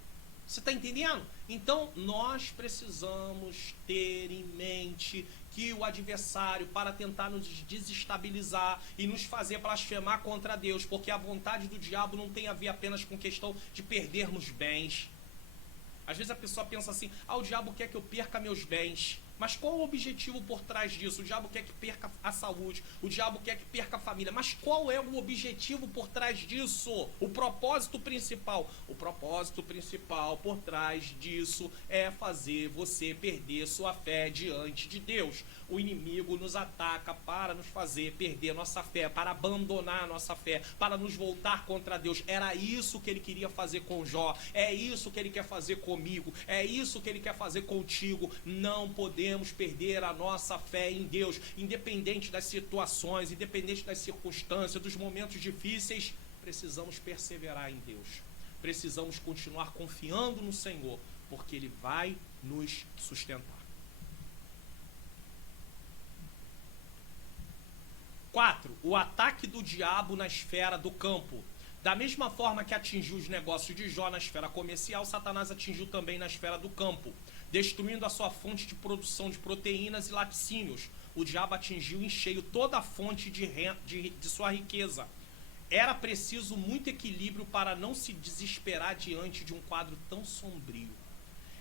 Você está entendendo? Então, nós precisamos ter em mente que o adversário, para tentar nos desestabilizar e nos fazer blasfemar contra Deus, porque a vontade do diabo não tem a ver apenas com questão de perdermos bens. Às vezes a pessoa pensa assim: o diabo quer que eu perca meus bens. Mas qual o objetivo por trás disso? O diabo quer que perca a saúde, o diabo quer que perca a família. Mas qual é o objetivo por trás disso? O propósito principal? O propósito principal por trás disso é fazer você perder sua fé diante de Deus. O inimigo nos ataca para nos fazer perder nossa fé, para abandonar a nossa fé, para nos voltar contra Deus. Era isso que ele queria fazer com Jó, é isso que ele quer fazer comigo, é isso que ele quer fazer contigo. Não podemos perder a nossa fé em Deus, independente das situações, independente das circunstâncias, dos momentos difíceis. Precisamos perseverar em Deus, precisamos continuar confiando no Senhor, porque Ele vai nos sustentar. 4. O ataque do diabo na esfera do campo. Da mesma forma que atingiu os negócios de Jó na esfera comercial, Satanás atingiu também na esfera do campo, destruindo a sua fonte de produção de proteínas e laticínios. O diabo atingiu em cheio toda a fonte de sua riqueza. Era preciso muito equilíbrio para não se desesperar diante de um quadro tão sombrio.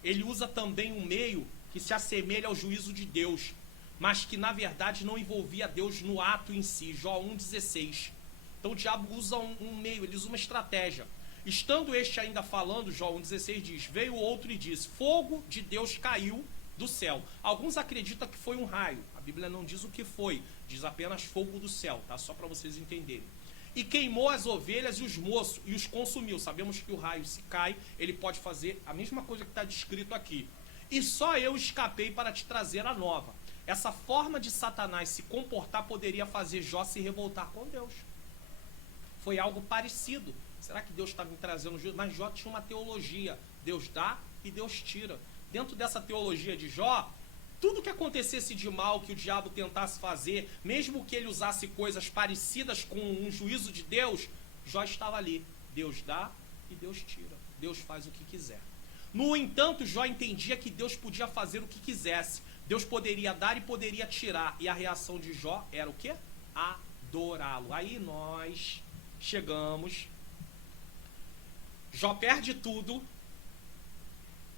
Ele usa também um meio que se assemelha ao juízo de Deus, mas que na verdade não envolvia Deus no ato em si. Jó 1,16. Então o diabo usa um meio, ele usa uma estratégia. Estando este ainda falando, Jó 1,16 diz: veio outro e disse: fogo de Deus caiu do céu. Alguns acreditam que foi um raio. A Bíblia não diz o que foi, diz apenas fogo do céu, tá? Só para vocês entenderem. E queimou as ovelhas e os moços e os consumiu. Sabemos que o raio, se cai, ele pode fazer a mesma coisa que está descrito aqui. E só eu escapei para te trazer a nova. Essa forma de Satanás se comportar poderia fazer Jó se revoltar com Deus. Foi algo parecido. Será que Deus está me trazendo juízo? Mas Jó tinha uma teologia. Deus dá e Deus tira. Dentro dessa teologia de Jó, tudo que acontecesse de mal, que o diabo tentasse fazer, mesmo que ele usasse coisas parecidas com um juízo de Deus, Jó estava ali. Deus dá e Deus tira. Deus faz o que quiser. No entanto, Jó entendia que Deus podia fazer o que quisesse. Deus poderia dar e poderia tirar. E a reação de Jó era o quê? Adorá-lo. Aí nós chegamos. Jó perde tudo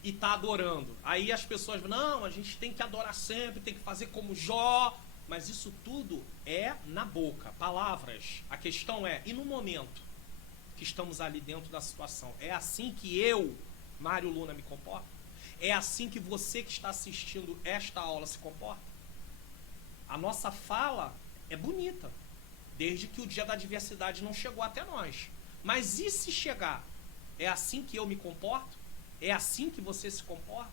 e está adorando. Aí as pessoas, não, a gente tem que adorar sempre, tem que fazer como Jó. Mas isso tudo é na boca, palavras. A questão é, e no momento que estamos ali dentro da situação, é assim que eu, Mário Luna, me comporto? É assim que você que está assistindo esta aula se comporta? A nossa fala é bonita, desde que o dia da adversidade não chegou até nós. Mas e se chegar? É assim que eu me comporto? É assim que você se comporta?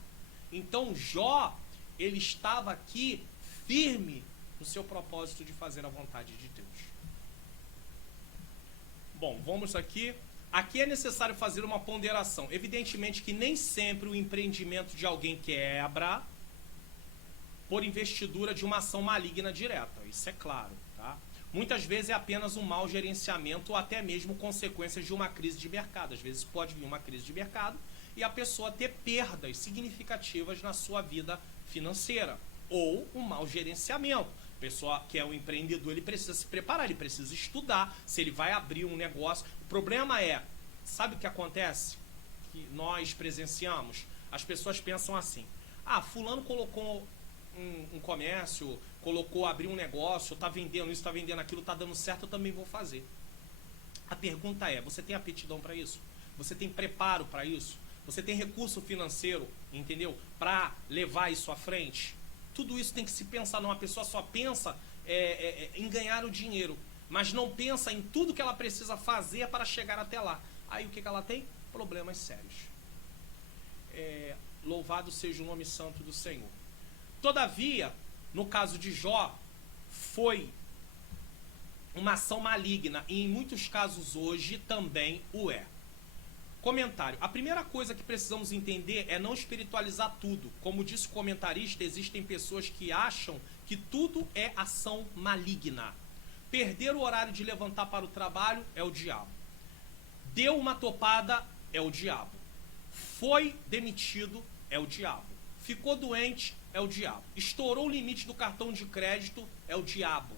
Então Jó, ele estava aqui firme no seu propósito de fazer a vontade de Deus. Bom, vamos aqui. Aqui é necessário fazer uma ponderação. Evidentemente que nem sempre o empreendimento de alguém quebra por investidura de uma ação maligna direta. Isso é claro, tá? Muitas vezes é apenas um mau gerenciamento ou até mesmo consequências de uma crise de mercado. Às vezes pode vir uma crise de mercado e a pessoa ter perdas significativas na sua vida financeira. Ou um mau gerenciamento. A pessoa que é um empreendedor, ele precisa se preparar, ele precisa estudar, se ele vai abrir um negócio. O problema é, sabe o que acontece? Que nós presenciamos? As pessoas pensam assim: fulano colocou um comércio, abriu um negócio, está vendendo isso, está vendendo aquilo, está dando certo, eu também vou fazer. A pergunta é, você tem aptidão para isso? Você tem preparo para isso? Você tem recurso financeiro, entendeu? Para levar isso à frente. Tudo isso tem que se pensar. Uma pessoa só pensa em ganhar o dinheiro, mas não pensa em tudo que ela precisa fazer para chegar até lá. Aí o que ela tem? Problemas sérios. Louvado seja o nome santo do Senhor. Todavia, no caso de Jó, foi uma ação maligna, e em muitos casos hoje também o é. Comentário. A primeira coisa que precisamos entender é não espiritualizar tudo. Como disse o comentarista, existem pessoas que acham que tudo é ação maligna. Perder o horário de levantar para o trabalho é o diabo. Deu uma topada é o diabo. Foi demitido é o diabo. Ficou doente é o diabo. Estourou o limite do cartão de crédito é o diabo.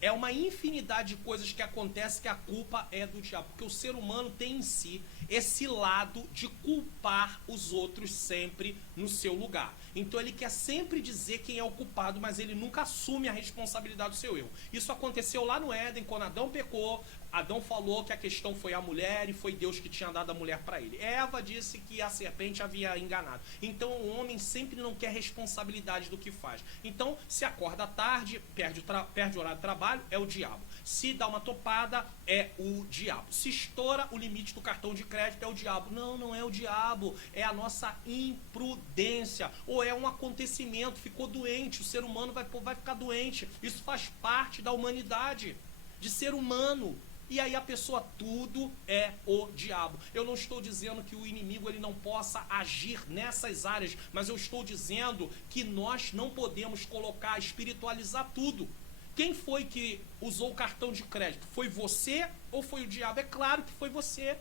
É uma infinidade de coisas que acontecem que a culpa é do diabo. Porque o ser humano tem em si esse lado de culpar os outros sempre no seu lugar. Então ele quer sempre dizer quem é o culpado, mas ele nunca assume a responsabilidade do seu erro. Isso aconteceu lá no Éden, quando Adão pecou. Adão falou que a questão foi a mulher e foi Deus que tinha dado a mulher para ele. Eva disse que a serpente havia enganado. Então o homem sempre não quer responsabilidade do que faz. Então se acorda tarde, perde o horário de trabalho, é o diabo. Se dá uma topada, é o diabo. Se estoura o limite do cartão de crédito, é o diabo. Não, não é o diabo, é a nossa imprudência. Ou é um acontecimento, ficou doente, o ser humano vai ficar doente. Isso faz parte da humanidade, de ser humano. E aí a pessoa, tudo é o diabo. Eu não estou dizendo que o inimigo ele não possa agir nessas áreas, mas eu estou dizendo que nós não podemos colocar, espiritualizar tudo. Quem foi que usou o cartão de crédito? Foi você ou foi o diabo? É claro que foi você.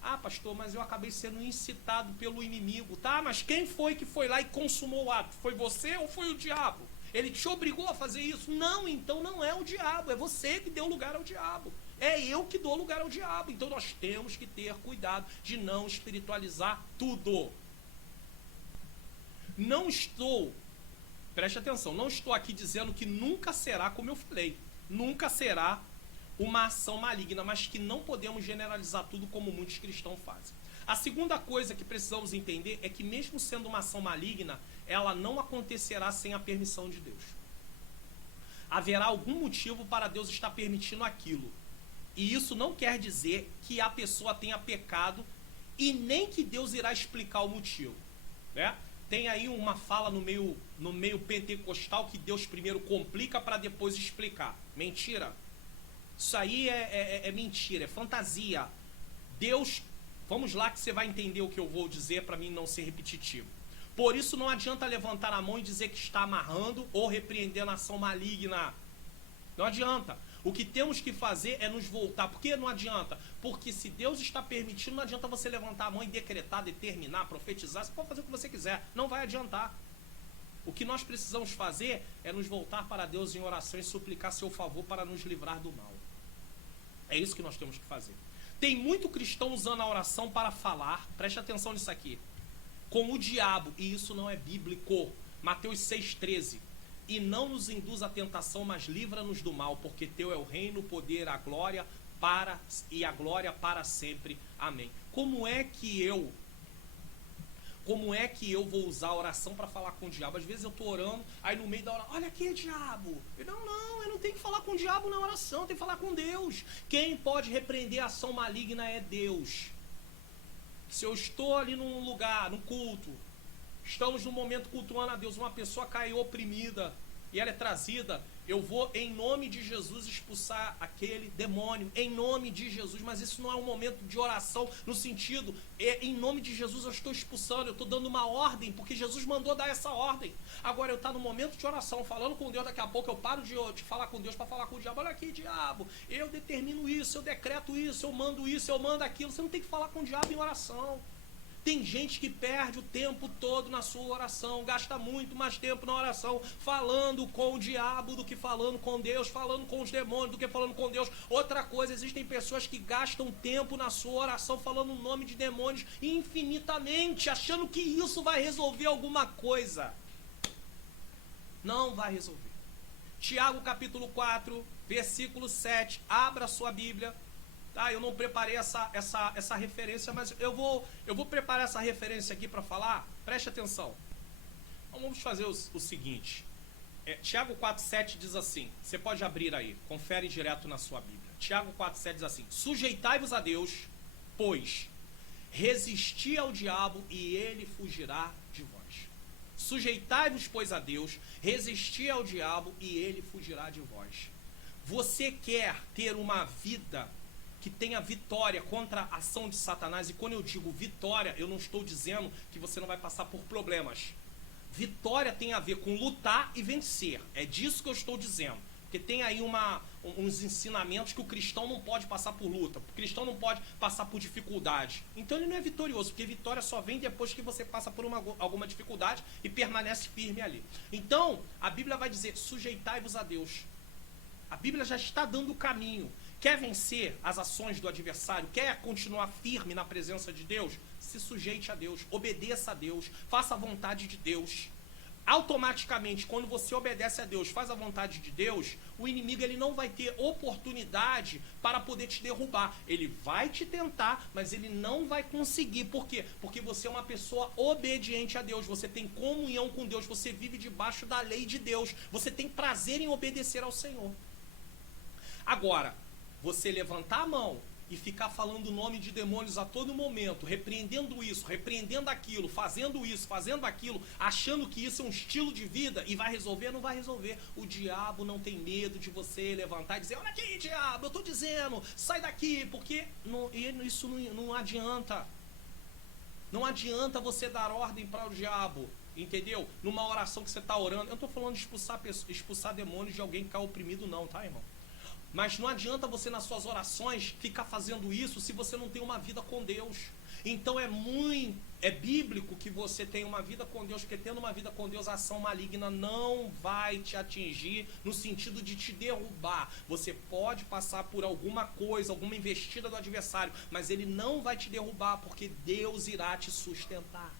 Ah, pastor, mas eu acabei sendo incitado pelo inimigo. Tá, mas quem foi que foi lá e consumou o ato? Foi você ou foi o diabo? Ele te obrigou a fazer isso? Não, então não é o diabo, é você que deu lugar ao diabo. É eu que dou lugar ao diabo. Então nós temos que ter cuidado de não espiritualizar tudo. Não estou, preste atenção, não estou aqui dizendo que nunca será, como eu falei, nunca será uma ação maligna, mas que não podemos generalizar tudo como muitos cristãos fazem. A segunda coisa que precisamos entender é que mesmo sendo uma ação maligna, ela não acontecerá sem a permissão de Deus. Haverá algum motivo para Deus estar permitindo aquilo. E isso não quer dizer que a pessoa tenha pecado e nem que Deus irá explicar o motivo, né? Tem aí uma fala no meio pentecostal que Deus primeiro complica para depois explicar. Mentira. Isso aí é mentira, é fantasia. Deus, vamos lá que você vai entender o que eu vou dizer para mim não ser repetitivo. Por isso não adianta levantar a mão e dizer que está amarrando ou repreendendo a ação maligna. Não adianta. O que temos que fazer é nos voltar. Por que não adianta? Porque se Deus está permitindo, não adianta você levantar a mão e decretar, determinar, profetizar. Você pode fazer o que você quiser. Não vai adiantar. O que nós precisamos fazer é nos voltar para Deus em oração e suplicar seu favor para nos livrar do mal. É isso que nós temos que fazer. Tem muito cristão usando a oração para falar, preste atenção nisso aqui, com o diabo, e isso não é bíblico. Mateus 6,13. E não nos induz à tentação, mas livra-nos do mal, porque teu é o reino, o poder, a glória para sempre. Amém. Como é que eu vou usar a oração para falar com o diabo? Às vezes eu estou orando, aí no meio da oração, olha aqui, diabo. Eu não tenho que falar com o diabo na oração, eu tenho que falar com Deus. Quem pode repreender a ação maligna é Deus. Se eu estou ali num lugar, num culto, estamos num momento cultuando a Deus, uma pessoa caiu oprimida e ela é trazida, eu vou em nome de Jesus expulsar aquele demônio, em nome de Jesus. Mas isso não é um momento de oração no sentido, em nome de Jesus eu estou expulsando, eu estou dando uma ordem, porque Jesus mandou dar essa ordem. Agora eu estou no momento de oração, falando com Deus, daqui a pouco eu paro de falar com Deus para falar com o diabo. Olha aqui, diabo, eu determino isso, eu decreto isso, eu mando aquilo. Você não tem que falar com o diabo em oração. Tem gente que perde o tempo todo na sua oração, gasta muito mais tempo na oração falando com o diabo do que falando com Deus, falando com os demônios do que falando com Deus. Outra coisa, existem pessoas que gastam tempo na sua oração falando o nome de demônios infinitamente, achando que isso vai resolver alguma coisa. Não vai resolver. Tiago capítulo 4, versículo 7, abra sua Bíblia. Tá? Eu não preparei essa referência, mas eu vou preparar essa referência aqui para falar. Preste atenção. Então vamos fazer o seguinte. Tiago 4,7 diz assim, você pode abrir aí, confere direto na sua Bíblia. Tiago 4,7 diz assim, sujeitai-vos a Deus, pois resisti ao diabo e ele fugirá de vós. Sujeitai-vos, pois, a Deus, resisti ao diabo e ele fugirá de vós. Você quer ter uma vida que tenha vitória contra a ação de Satanás? E quando eu digo vitória, eu não estou dizendo que você não vai passar por problemas. Vitória tem a ver com lutar e vencer. É disso que eu estou dizendo. Porque tem aí uns ensinamentos que o cristão não pode passar por luta. O cristão não pode passar por dificuldade. Então ele não é vitorioso, porque vitória só vem depois que você passa por alguma dificuldade e permanece firme ali. Então, a Bíblia vai dizer, sujeitai-vos a Deus. A Bíblia já está dando o caminho. Quer vencer as ações do adversário? Quer continuar firme na presença de Deus? Se sujeite a Deus, obedeça a Deus, faça a vontade de Deus. Automaticamente, quando você obedece a Deus, faz a vontade de Deus, o inimigo ele não vai ter oportunidade para poder te derrubar. Ele vai te tentar, mas ele não vai conseguir. Por quê? Porque você é uma pessoa obediente a Deus, você tem comunhão com Deus, você vive debaixo da lei de Deus, você tem prazer em obedecer ao Senhor. Agora, você levantar a mão e ficar falando o nome de demônios a todo momento, repreendendo isso, repreendendo aquilo, fazendo isso, fazendo aquilo, achando que isso é um estilo de vida e vai resolver, não vai resolver. O diabo não tem medo de você levantar e dizer, olha aqui, diabo, eu estou dizendo, sai daqui, porque isso não adianta. Não adianta você dar ordem para o diabo, entendeu? Numa oração que você está orando. Eu não estou falando de expulsar demônios de alguém que está oprimido não, tá, irmão? Mas não adianta você nas suas orações ficar fazendo isso se você não tem uma vida com Deus. Então é bíblico que você tenha uma vida com Deus, porque tendo uma vida com Deus, a ação maligna não vai te atingir no sentido de te derrubar. Você pode passar por alguma coisa, alguma investida do adversário, mas ele não vai te derrubar, porque Deus irá te sustentar.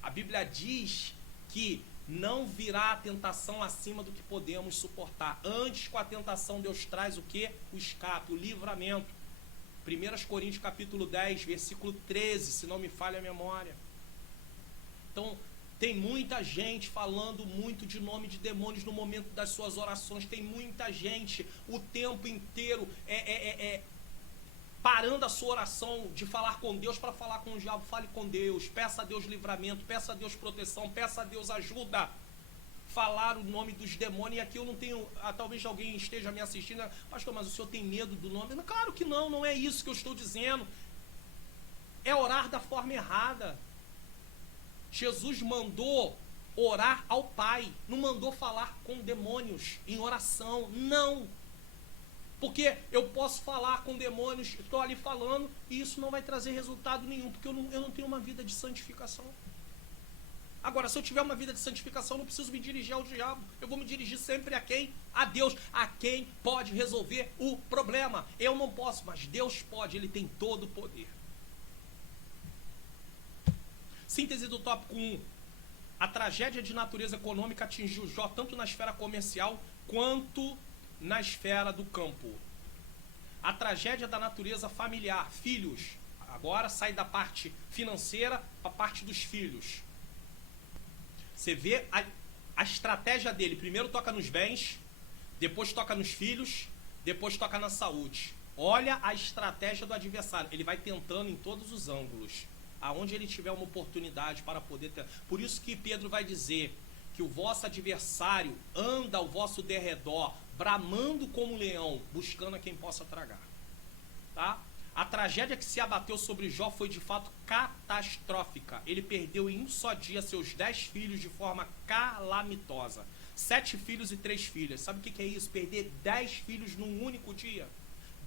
A Bíblia diz que não virá a tentação acima do que podemos suportar. Antes, com a tentação, Deus traz o quê? O escape, o livramento. 1 Coríntios capítulo 10, versículo 13, se não me falha a memória. Então, tem muita gente falando muito de nome de demônios no momento das suas orações. Tem muita gente o tempo inteiro parando a sua oração de falar com Deus para falar com o diabo. Fale com Deus, peça a Deus livramento, peça a Deus proteção, peça a Deus ajuda. Falar o nome dos demônios, e aqui eu não tenho, talvez alguém esteja me assistindo, pastor, mas o senhor tem medo do nome? Claro que não, não é isso que eu estou dizendo. É orar da forma errada. Jesus mandou orar ao Pai, não mandou falar com demônios em oração, não. Porque eu posso falar com demônios, estou ali falando, e isso não vai trazer resultado nenhum, porque eu não tenho uma vida de santificação. Agora, se eu tiver uma vida de santificação, eu não preciso me dirigir ao diabo. Eu vou me dirigir sempre a quem? A Deus, a quem pode resolver o problema. Eu não posso, mas Deus pode, Ele tem todo o poder. Síntese do tópico 1. A tragédia de natureza econômica atingiu Jó tanto na esfera comercial quanto na esfera do campo. A tragédia da natureza familiar, filhos, agora sai da parte financeira para a parte dos filhos. Você vê a estratégia dele, primeiro toca nos bens, depois toca nos filhos, depois toca na saúde. Olha a estratégia do adversário, ele vai tentando em todos os ângulos, aonde ele tiver uma oportunidade para poder ter. Por isso que Pedro vai dizer que o vosso adversário anda ao vosso derredor, bramando como um leão, buscando a quem possa tragar. Tá? A tragédia que se abateu sobre Jó foi de fato catastrófica. Ele perdeu em um só dia seus 10 filhos de forma calamitosa. 7 filhos e 3 filhas. Sabe o que é isso? Perder 10 filhos num único dia.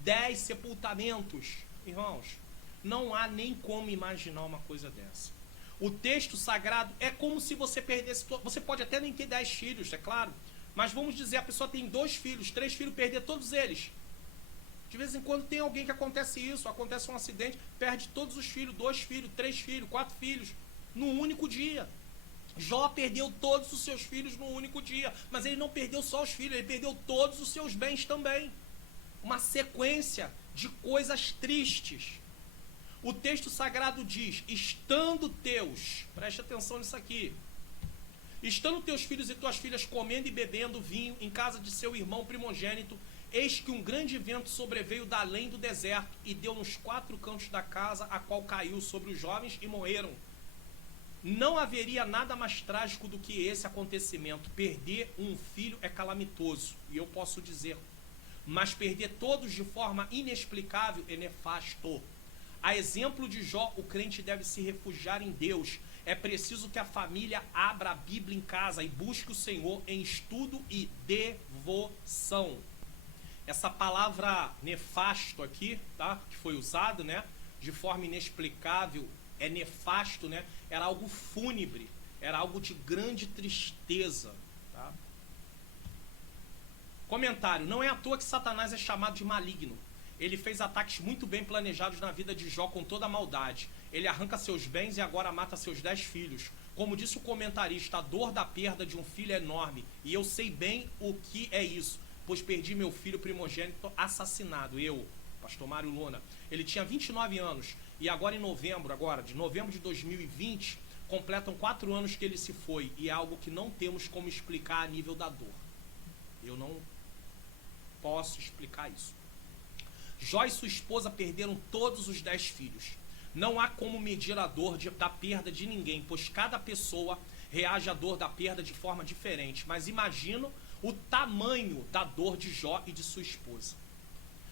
10 sepultamentos. Irmãos, não há nem como imaginar uma coisa dessa. O texto sagrado é como se você perdesse... Você pode até nem ter 10 filhos, é claro. Mas vamos dizer, a pessoa tem 2 filhos, 3 filhos, perder todos eles. De vez em quando tem alguém que acontece isso, acontece um acidente, perde todos os filhos, 2 filhos, 3 filhos, 4 filhos, num único dia. Jó perdeu todos os seus filhos num único dia, mas ele não perdeu só os filhos, ele perdeu todos os seus bens também. Uma sequência de coisas tristes. O texto sagrado diz, estando teus, preste atenção nisso aqui, estando teus filhos e tuas filhas comendo e bebendo vinho em casa de seu irmão primogênito, eis que um grande vento sobreveio da além do deserto e deu nos 4 cantos da casa, a qual caiu sobre os jovens e morreram. Não haveria nada mais trágico do que esse acontecimento. Perder um filho é calamitoso, e eu posso dizer, mas perder todos de forma inexplicável é nefasto. A exemplo de Jó, o crente deve se refugiar em Deus. É preciso que a família abra a Bíblia em casa e busque o Senhor em estudo e devoção. Essa palavra nefasto aqui, tá? Que foi usado, né? De forma inexplicável, é nefasto, né? Era algo fúnebre, era algo de grande tristeza, tá? Comentário, não é à toa que Satanás é chamado de maligno. Ele fez ataques muito bem planejados na vida de Jó com toda a maldade. Ele arranca seus bens e agora mata seus 10 filhos. Como disse o comentarista, a dor da perda de um filho é enorme. E eu sei bem o que é isso, pois perdi meu filho primogênito assassinado. Eu, pastor Mário Luna. Ele tinha 29 anos e agora em novembro, de novembro de 2020, completam 4 anos que ele se foi. E é algo que não temos como explicar a nível da dor. Eu não posso explicar isso. Jó e sua esposa perderam todos os 10 filhos. Não há como medir a dor da perda de ninguém, pois cada pessoa reage à dor da perda de forma diferente. Mas imagino o tamanho da dor de Jó e de sua esposa.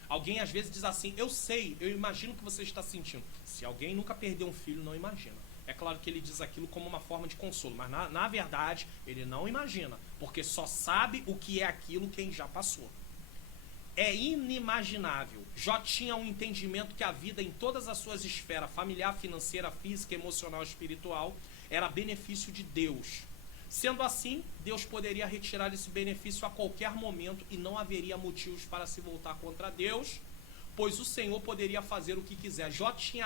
Alguém às vezes diz assim, eu imagino o que você está sentindo. Se alguém nunca perdeu um filho, não imagina. É claro que ele diz aquilo como uma forma de consolo, mas na verdade ele não imagina, porque só sabe o que é aquilo quem já passou. É inimaginável. Jó tinha um entendimento que a vida em todas as suas esferas, familiar, financeira, física, emocional e espiritual, era benefício de Deus. Sendo assim, Deus poderia retirar esse benefício a qualquer momento e não haveria motivos para se voltar contra Deus, pois o Senhor poderia fazer o que quiser.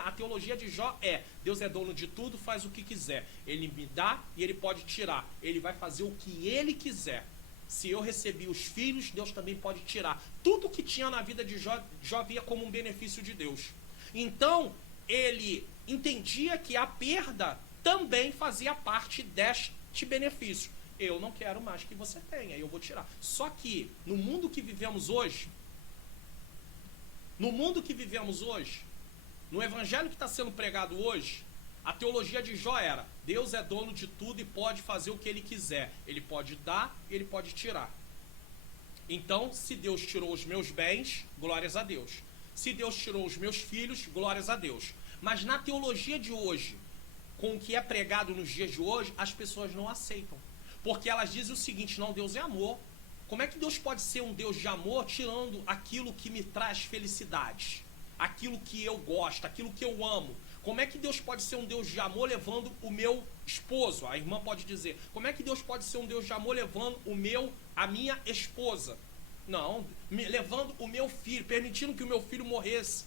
A teologia de Jó é, Deus é dono de tudo, faz o que quiser. Ele me dá e ele pode tirar. Ele vai fazer o que ele quiser. Se eu recebi os filhos, Deus também pode tirar. Tudo que tinha na vida de Jó via como um benefício de Deus. Então, ele entendia que a perda também fazia parte deste benefício. Eu não quero mais que você tenha, eu vou tirar. Só que, no mundo que vivemos hoje, no evangelho que está sendo pregado hoje, a teologia de Jó era, Deus é dono de tudo e pode fazer o que ele quiser. Ele pode dar e ele pode tirar. Então, se Deus tirou os meus bens, glórias a Deus. Se Deus tirou os meus filhos, glórias a Deus. Mas na teologia de hoje, com o que é pregado nos dias de hoje, as pessoas não aceitam. Porque elas dizem o seguinte, não, Deus é amor. Como é que Deus pode ser um Deus de amor tirando aquilo que me traz felicidade? Aquilo que eu gosto, aquilo que eu amo? Como é que Deus pode ser um Deus de amor levando o meu esposo? A irmã pode dizer, como é que Deus pode ser um Deus de amor levando a minha esposa? Não, levando o meu filho, permitindo que o meu filho morresse.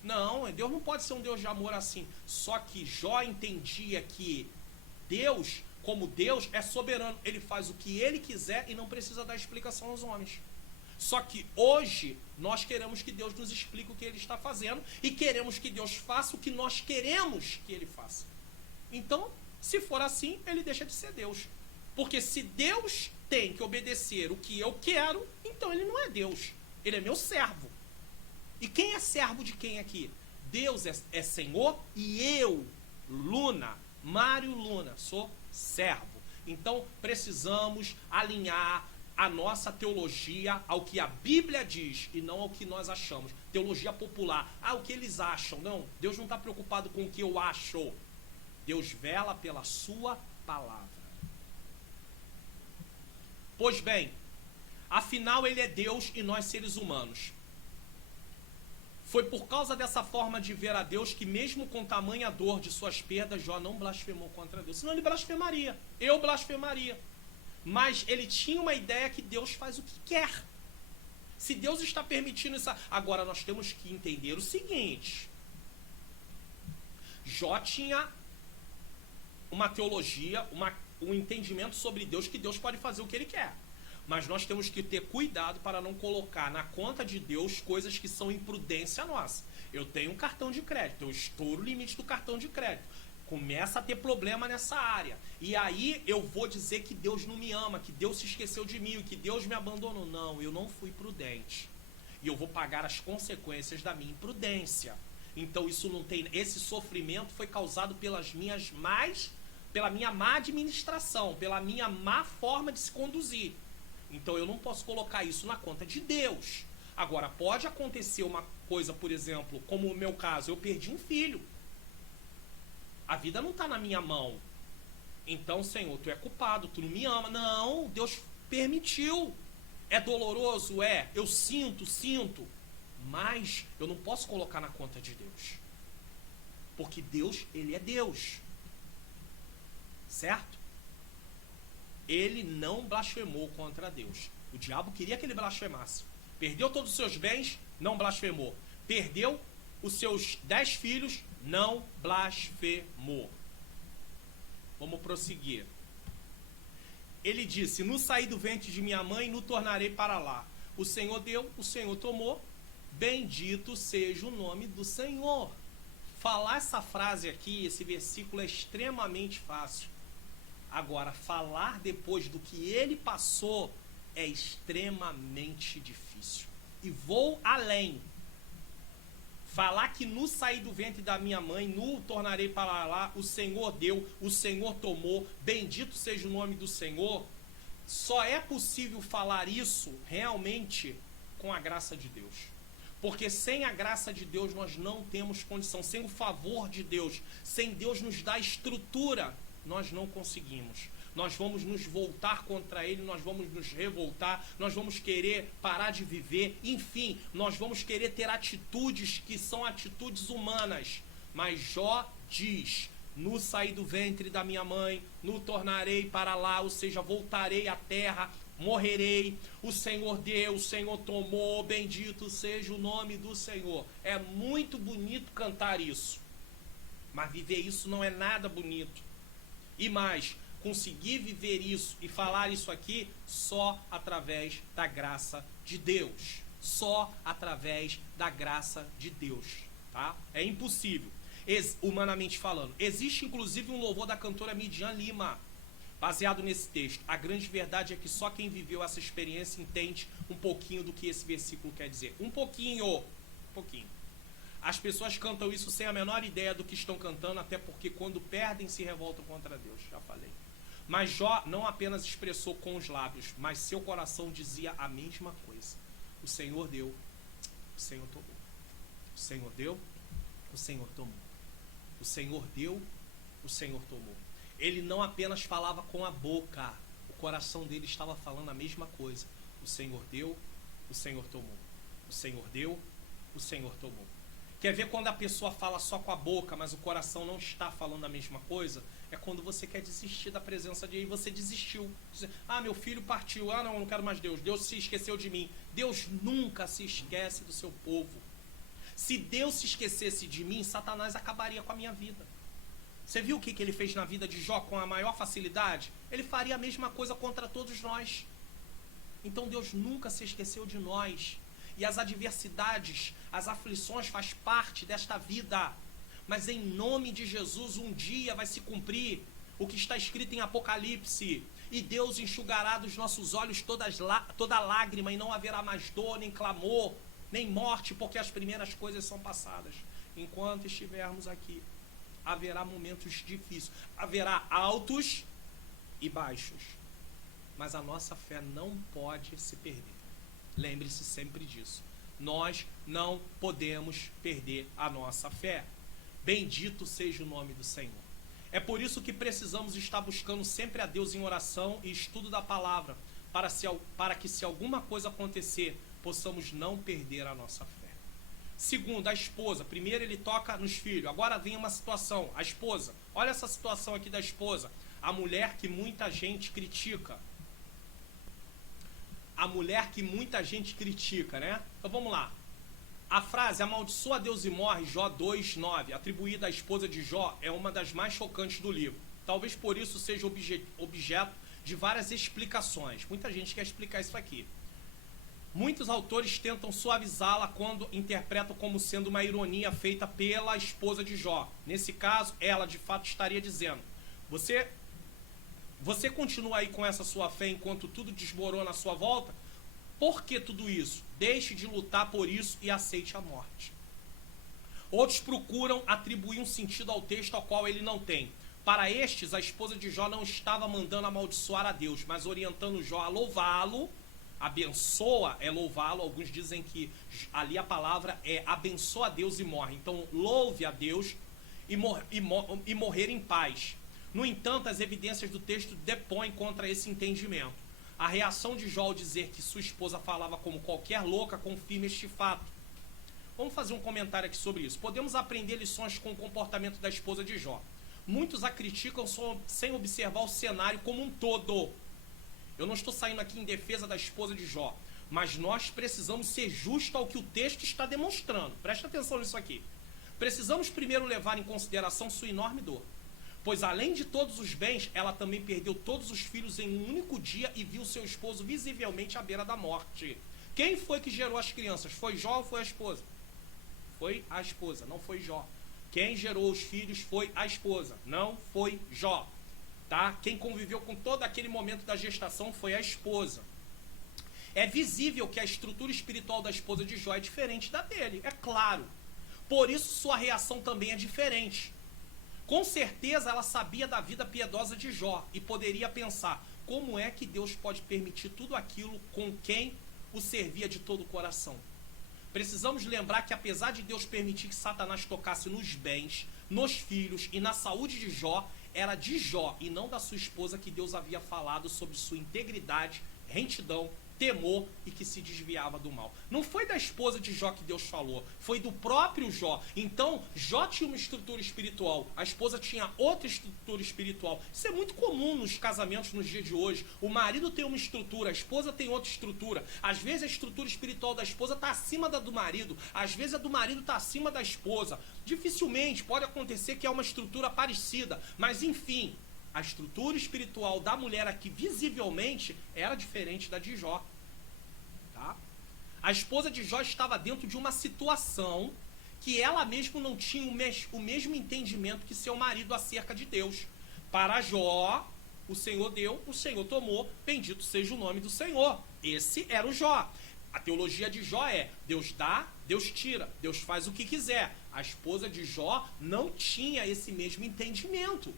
Não, Deus não pode ser um Deus de amor assim. Só que Jó entendia que Deus, como Deus, é soberano. Ele faz o que ele quiser e não precisa dar explicação aos homens. Só que hoje nós queremos que Deus nos explique o que ele está fazendo e queremos que Deus faça o que nós queremos que ele faça. Então, se for assim, ele deixa de ser Deus. Porque se Deus tem que obedecer o que eu quero, então ele não é Deus. Ele é meu servo. E quem é servo de quem aqui? Deus é Senhor e eu, Mário Luna, sou servo. Então, precisamos alinhar a nossa teologia ao que a Bíblia diz e não ao que nós achamos. Teologia popular. O que eles acham? Não, Deus não está preocupado com o que eu acho. Deus vela pela sua palavra. Pois bem, afinal ele é Deus e nós seres humanos. Foi por causa dessa forma de ver a Deus que mesmo com tamanha dor de suas perdas, Jó não blasfemou contra Deus. Senão ele blasfemaria. Eu blasfemaria. Mas ele tinha uma ideia que Deus faz o que quer. Se Deus está permitindo isso... Agora nós temos que entender o seguinte. Jó tinha uma teologia, um entendimento sobre Deus, que Deus pode fazer o que ele quer. Mas nós temos que ter cuidado para não colocar na conta de Deus coisas que são imprudência nossa. Eu tenho um cartão de crédito, eu estouro o limite do cartão de crédito. Começa a ter problema nessa área. E aí eu vou dizer que Deus não me ama, que Deus se esqueceu de mim, que Deus me abandonou. Não, eu não fui prudente. E eu vou pagar as consequências da minha imprudência. Então isso não tem. Esse sofrimento foi causado pela minha má administração, pela minha má forma de se conduzir. Então eu não posso colocar isso na conta de Deus. Agora, pode acontecer uma coisa, por exemplo, como o meu caso, eu perdi um filho. A vida não está na minha mão. Então, Senhor, tu é culpado, tu não me ama. Não, Deus permitiu. É doloroso? É. Eu sinto. Mas eu não posso colocar na conta de Deus. Porque Deus, ele é Deus. Certo? Ele não blasfemou contra Deus. O diabo queria que ele blasfemasse. Perdeu todos os seus bens, não blasfemou. Perdeu os seus 10 filhos, não blasfemou. Vamos prosseguir. Ele disse: no saí do ventre de minha mãe, no tornarei para lá. O Senhor deu, o Senhor tomou. Bendito seja o nome do Senhor. Falar essa frase aqui, esse versículo é extremamente fácil. Agora, falar depois do que ele passou é extremamente difícil. E vou além. Falar que no saí do ventre da minha mãe, no tornarei para lá, o Senhor deu, o Senhor tomou, bendito seja o nome do Senhor. Só é possível falar isso realmente com a graça de Deus. Porque sem a graça de Deus nós não temos condição. Sem o favor de Deus, sem Deus nos dar estrutura, nós não conseguimos. Nós vamos nos voltar contra ele, nós vamos nos revoltar, nós vamos querer parar de viver, enfim, nós vamos querer ter atitudes que são atitudes humanas. Mas Jó diz: no saí do ventre da minha mãe, no tornarei para lá, ou seja, voltarei à terra, morrerei, o Senhor deu, o Senhor tomou, bendito seja o nome do Senhor. É muito bonito cantar isso, mas viver isso não é nada bonito. E mais, conseguir viver isso e falar isso aqui só através da graça de Deus. Só através da graça de Deus, tá? É impossível, humanamente falando. Existe inclusive um louvor da cantora Midian Lima, baseado nesse texto. A grande verdade é que só quem viveu essa experiência entende um pouquinho do que esse versículo quer dizer. Um pouquinho. As pessoas cantam isso sem a menor ideia do que estão cantando, até porque quando perdem se revoltam contra Deus, já falei. Mas Jó não apenas expressou com os lábios, mas seu coração dizia a mesma coisa. O Senhor deu, o Senhor tomou. O Senhor deu, o Senhor tomou. O Senhor deu, o Senhor tomou. Ele não apenas falava com a boca, o coração dele estava falando a mesma coisa. O Senhor deu, o Senhor tomou. O Senhor deu, o Senhor tomou. Quer ver quando a pessoa fala só com a boca, mas o coração não está falando a mesma coisa? É quando você quer desistir da presença de Deus e você desistiu. Ah, meu filho partiu. Ah, não quero mais Deus. Deus se esqueceu de mim. Deus nunca se esquece do seu povo. Se Deus se esquecesse de mim, Satanás acabaria com a minha vida. Você viu o que ele fez na vida de Jó com a maior facilidade? Ele faria a mesma coisa contra todos nós. Então Deus nunca se esqueceu de nós. E as adversidades, as aflições faz parte desta vida. Mas em nome de Jesus, um dia vai se cumprir o que está escrito em Apocalipse. E Deus enxugará dos nossos olhos toda lágrima, e não haverá mais dor, nem clamor, nem morte, porque as primeiras coisas são passadas. Enquanto estivermos aqui, haverá momentos difíceis, haverá altos e baixos. Mas a nossa fé não pode se perder. Lembre-se sempre disso. Nós não podemos perder a nossa fé. Bendito seja o nome do Senhor. É por isso que precisamos estar buscando sempre a Deus em oração e estudo da palavra, para que se alguma coisa acontecer, possamos não perder a nossa fé. Segundo, a esposa. Primeiro ele toca nos filhos. Agora vem uma situação. A esposa. Olha essa situação aqui da esposa. A mulher que muita gente critica. A mulher que muita gente critica, né? Então vamos lá. A frase amaldiçoa Deus e morre, Jó 2:9, atribuída à esposa de Jó, é uma das mais chocantes do livro. Talvez por isso seja objeto de várias explicações. Muita gente quer explicar isso aqui. Muitos autores tentam suavizá-la quando interpretam como sendo uma ironia feita pela esposa de Jó. Nesse caso, ela de fato estaria dizendo: você continua aí com essa sua fé enquanto tudo desmorona à sua volta? Por que tudo isso? Deixe de lutar por isso e aceite a morte. Outros procuram atribuir um sentido ao texto ao qual ele não tem. Para estes, a esposa de Jó não estava mandando amaldiçoar a Deus, mas orientando Jó a louvá-lo. Abençoa é louvá-lo. Alguns dizem que ali a palavra é abençoa a Deus e morre. Então louve a Deus e morrer em paz. No entanto, as evidências do texto depõem contra esse entendimento. A reação de Jó ao dizer que sua esposa falava como qualquer louca confirma este fato. Vamos fazer um comentário aqui sobre isso. Podemos aprender lições com o comportamento da esposa de Jó. Muitos a criticam sem observar o cenário como um todo. Eu não estou saindo aqui em defesa da esposa de Jó, mas nós precisamos ser justos ao que o texto está demonstrando. Presta atenção nisso aqui. Precisamos primeiro levar em consideração sua enorme dor, pois além de todos os bens, ela também perdeu todos os filhos em um único dia e viu seu esposo visivelmente à beira da morte. Quem foi que gerou as crianças? Foi Jó ou foi a esposa? Foi a esposa, não foi Jó. Quem gerou os filhos foi a esposa, não foi Jó. Tá? Quem conviveu com todo aquele momento da gestação foi a esposa. É visível que a estrutura espiritual da esposa de Jó é diferente da dele, é claro. Por isso sua reação também é diferente. Com certeza ela sabia da vida piedosa de Jó e poderia pensar: como é que Deus pode permitir tudo aquilo com quem o servia de todo o coração? Precisamos lembrar que apesar de Deus permitir que Satanás tocasse nos bens, nos filhos e na saúde de Jó, era de Jó e não da sua esposa que Deus havia falado sobre sua integridade, retidão, temor e que se desviava do mal. Não foi da esposa de Jó que Deus falou, foi do próprio Jó. Então, Jó tinha uma estrutura espiritual, a esposa tinha outra estrutura espiritual. Isso é muito comum nos casamentos nos dias de hoje. O marido tem uma estrutura, a esposa tem outra estrutura. Às vezes a estrutura espiritual da esposa está acima da do marido, às vezes a do marido está acima da esposa. Dificilmente pode acontecer que é uma estrutura parecida, mas enfim, a estrutura espiritual da mulher aqui visivelmente era diferente da de Jó. Tá? A esposa de Jó estava dentro de uma situação que ela mesma não tinha o mesmo entendimento que seu marido acerca de Deus. Para Jó, o Senhor deu, o Senhor tomou, bendito seja o nome do Senhor. Esse era o Jó. A teologia de Jó é: Deus dá, Deus tira, Deus faz o que quiser. A esposa de Jó não tinha esse mesmo entendimento.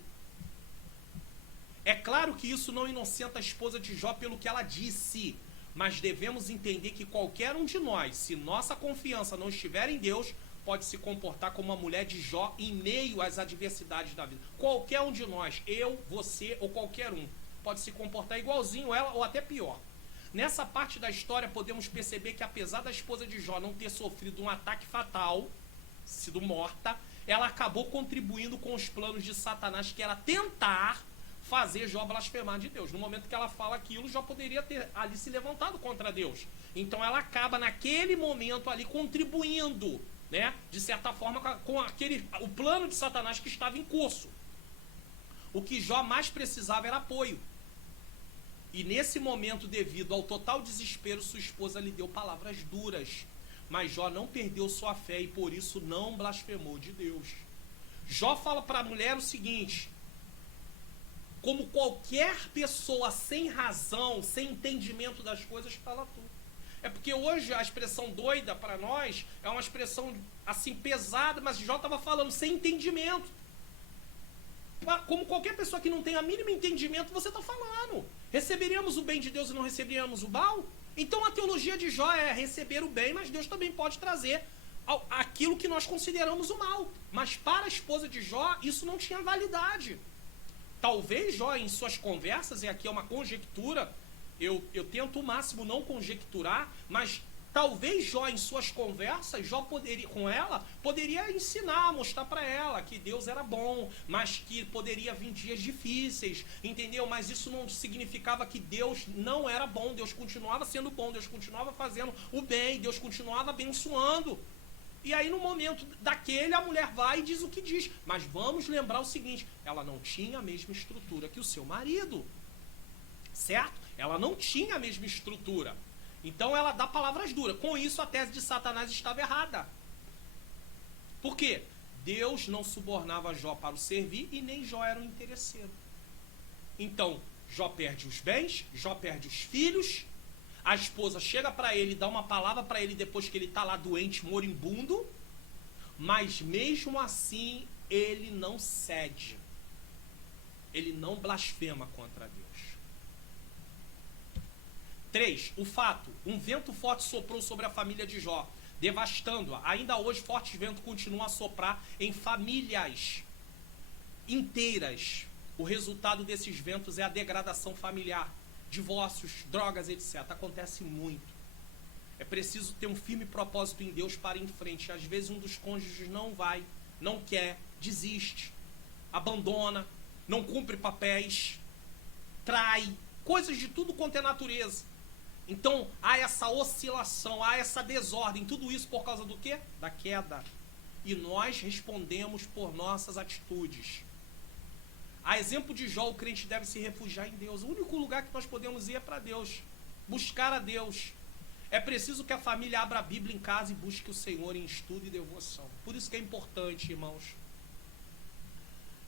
É claro que isso não inocenta a esposa de Jó pelo que ela disse, mas devemos entender que qualquer um de nós, se nossa confiança não estiver em Deus, pode se comportar como uma mulher de Jó em meio às adversidades da vida. Qualquer um de nós, eu, você ou qualquer um, pode se comportar igualzinho ela ou até pior. Nessa parte da história podemos perceber que apesar da esposa de Jó não ter sofrido um ataque fatal, sido morta, ela acabou contribuindo com os planos de Satanás, que era tentar fazer Jó blasfemar de Deus. No momento que ela fala aquilo, Jó poderia ter ali se levantado contra Deus. Então ela acaba naquele momento ali contribuindo, né, de certa forma com o plano de Satanás que estava em curso. O que Jó mais precisava era apoio. E nesse momento, devido ao total desespero, sua esposa lhe deu palavras duras. Mas Jó não perdeu sua fé e por isso não blasfemou de Deus. Jó fala para a mulher o seguinte: como qualquer pessoa sem razão, sem entendimento das coisas, fala tu. É porque hoje a expressão doida para nós é uma expressão assim pesada, mas Jó estava falando sem entendimento. Como qualquer pessoa que não tem a mínimo entendimento, você está falando. Receberíamos o bem de Deus e não receberíamos o mal? Então a teologia de Jó é receber o bem, mas Deus também pode trazer aquilo que nós consideramos o mal. Mas para a esposa de Jó, isso não tinha validade. Talvez Jó, em suas conversas, e aqui é uma conjectura, eu tento o máximo não conjecturar, mas talvez Jó, em suas conversas, Jó poderia ensinar, mostrar para ela que Deus era bom, mas que poderia vir dias difíceis, entendeu? Mas isso não significava que Deus não era bom, Deus continuava sendo bom, Deus continuava fazendo o bem, Deus continuava abençoando. E aí no momento daquele a mulher vai e diz o que diz. Mas vamos lembrar o seguinte: ela não tinha a mesma estrutura que o seu marido. certo? Ela não tinha a mesma estrutura. Então ela dá palavras duras. Com isso, a tese de Satanás estava errada. Por quê? Deus não subornava Jó para o servir e nem Jó era um interesseiro. Então, Jó perde os bens, Jó perde os filhos, a esposa chega para ele, dá uma palavra para ele depois que ele está lá doente, moribundo, mas mesmo assim ele não cede. Ele não blasfema contra Deus. 3. O fato. Um vento forte soprou sobre a família de Jó, devastando-a. Ainda hoje, fortes ventos continuam a soprar em famílias inteiras. O resultado desses ventos é a degradação familiar, divórcios, drogas, etc. Acontece muito. É preciso ter um firme propósito em Deus para ir em frente. Às vezes um dos cônjuges não vai, não quer, desiste, abandona, não cumpre papéis, trai, coisas de tudo quanto é natureza. Então há essa oscilação, há essa desordem, tudo isso por causa do quê? Da queda. E nós respondemos por nossas atitudes. A exemplo de Jó, o crente deve se refugiar em Deus. O único lugar que nós podemos ir é para Deus, buscar a Deus. É preciso que a família abra a Bíblia em casa e busque o Senhor em estudo e devoção. Por isso que é importante, irmãos.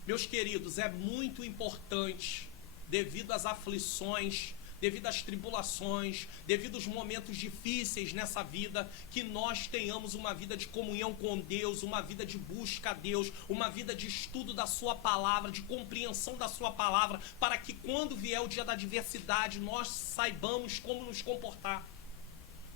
Meus queridos, é muito importante, devido às aflições, devido às tribulações, devido aos momentos difíceis nessa vida, que nós tenhamos uma vida de comunhão com Deus, uma vida de busca a Deus, uma vida de estudo da sua palavra, de compreensão da sua palavra, para que quando vier o dia da adversidade, nós saibamos como nos comportar.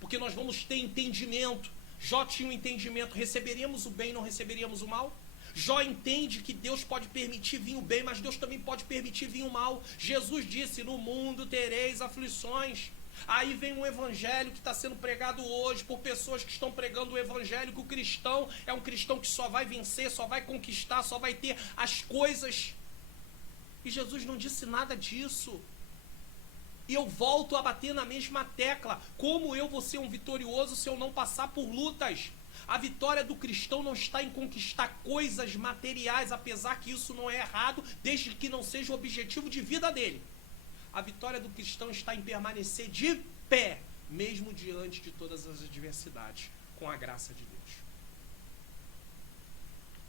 Porque nós vamos ter entendimento. Jó tinha um entendimento, receberíamos o bem, não receberíamos o mal? Jó entende que Deus pode permitir vir o bem, mas Deus também pode permitir vir o mal. Jesus disse, no mundo tereis aflições. Aí vem um evangelho que está sendo pregado hoje por pessoas que estão pregando o evangelho, que o cristão é um cristão que só vai vencer, só vai conquistar, só vai ter as coisas. E Jesus não disse nada disso. E eu volto a bater na mesma tecla. Como eu vou ser um vitorioso se eu não passar por lutas? A vitória do cristão não está em conquistar coisas materiais, apesar que isso não é errado, desde que não seja o objetivo de vida dele. A vitória do cristão está em permanecer de pé, mesmo diante de todas as adversidades, com a graça de Deus.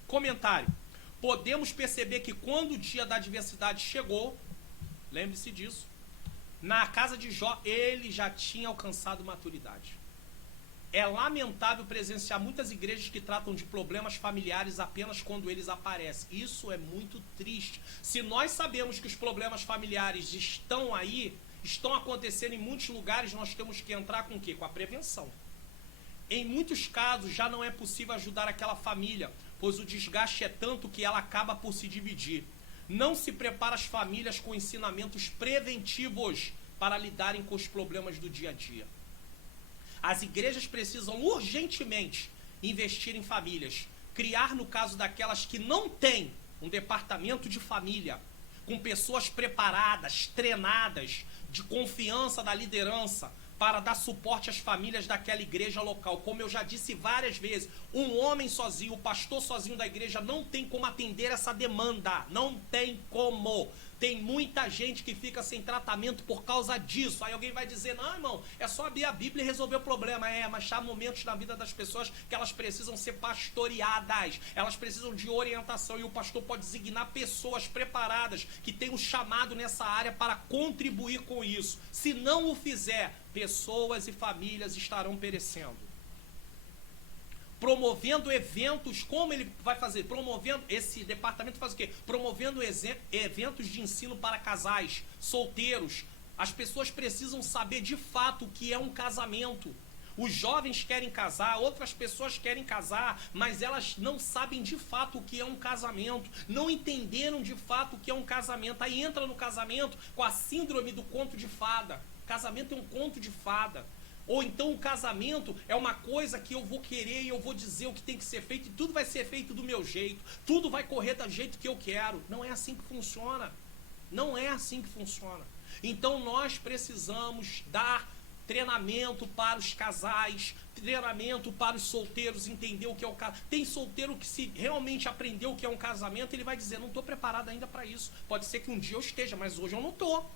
Comentário. Podemos perceber que quando o dia da adversidade chegou, lembre-se disso, na casa de Jó, ele já tinha alcançado maturidade. É lamentável presenciar muitas igrejas que tratam de problemas familiares apenas quando eles aparecem. Isso é muito triste. Se nós sabemos que os problemas familiares estão aí, estão acontecendo em muitos lugares, nós temos que entrar com o quê? Com a prevenção. Em muitos casos já não é possível ajudar aquela família, pois o desgaste é tanto que ela acaba por se dividir. Não se prepara as famílias com ensinamentos preventivos para lidarem com os problemas do dia a dia. As igrejas precisam urgentemente investir em famílias, criar, no caso daquelas que não têm um departamento de família, com pessoas preparadas, treinadas, de confiança da liderança, para dar suporte às famílias daquela igreja local. Como eu já disse várias vezes, um homem sozinho, o pastor sozinho da igreja não tem como atender essa demanda, não tem como. Tem muita gente que fica sem tratamento por causa disso. Aí alguém vai dizer, não, irmão, é só abrir a Bíblia e resolver o problema. Mas há momentos na vida das pessoas que elas precisam ser pastoreadas. Elas precisam de orientação e o pastor pode designar pessoas preparadas que têm um chamado nessa área para contribuir com isso. Se não o fizer, pessoas e famílias estarão perecendo. Promovendo eventos, como ele vai fazer? Promovendo, esse departamento faz o quê? Promovendo eventos de ensino para casais, solteiros. As pessoas precisam saber de fato o que é um casamento. Os jovens querem casar, outras pessoas querem casar, mas elas não sabem de fato o que é um casamento, não entenderam de fato o que é um casamento. Aí entra no casamento com a síndrome do conto de fada. Casamento é um conto de fada. Ou então o casamento é uma coisa que eu vou querer e eu vou dizer o que tem que ser feito e tudo vai ser feito do meu jeito, tudo vai correr do jeito que eu quero. Não é assim que funciona. Não é assim que funciona. Então nós precisamos dar treinamento para os casais, treinamento para os solteiros, entender o que é o casamento. Tem solteiro que, se realmente aprendeu o que é um casamento, ele vai dizer, não estou preparado ainda para isso. Pode ser que um dia eu esteja, mas hoje eu não estou.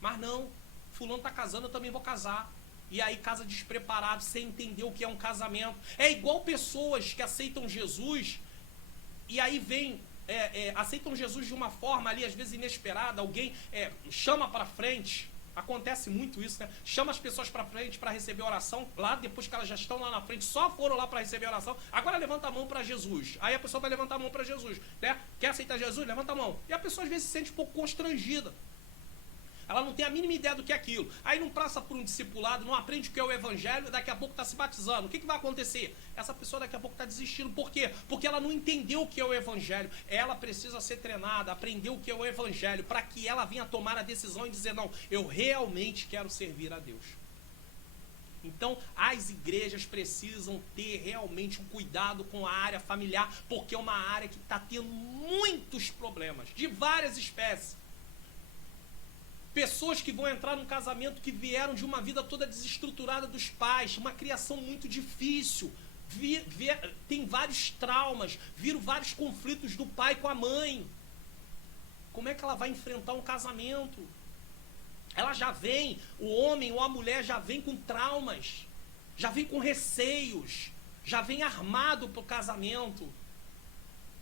Mas não, fulano tá casando, eu também vou casar. E aí casa despreparado, sem entender o que é um casamento. É igual pessoas que aceitam Jesus e aí aceitam Jesus de uma forma ali, às vezes inesperada. Alguém chama para frente. Acontece muito isso, né? Chama as pessoas para frente para receber oração. Lá, depois que elas já estão lá na frente, só foram lá para receber oração. Agora levanta a mão para Jesus. Aí a pessoa vai levantar a mão para Jesus, né? Quer aceitar Jesus? Levanta a mão. E a pessoa às vezes se sente um pouco constrangida. Ela não tem a mínima ideia do que é aquilo. Aí não passa por um discipulado, não aprende o que é o evangelho, daqui a pouco está se batizando. O que vai acontecer? Essa pessoa daqui a pouco está desistindo. Por quê? Porque ela não entendeu o que é o evangelho. Ela precisa ser treinada, aprender o que é o evangelho, para que ela venha tomar a decisão e dizer, não, eu realmente quero servir a Deus. Então, as igrejas precisam ter realmente um cuidado com a área familiar, porque é uma área que está tendo muitos problemas, de várias espécies. Pessoas que vão entrar num casamento que vieram de uma vida toda desestruturada dos pais, uma criação muito difícil, tem vários traumas, viram vários conflitos do pai com a mãe. Como é que ela vai enfrentar um casamento? Ela já vem, o homem ou a mulher já vem com traumas, já vem com receios, já vem armado para o casamento.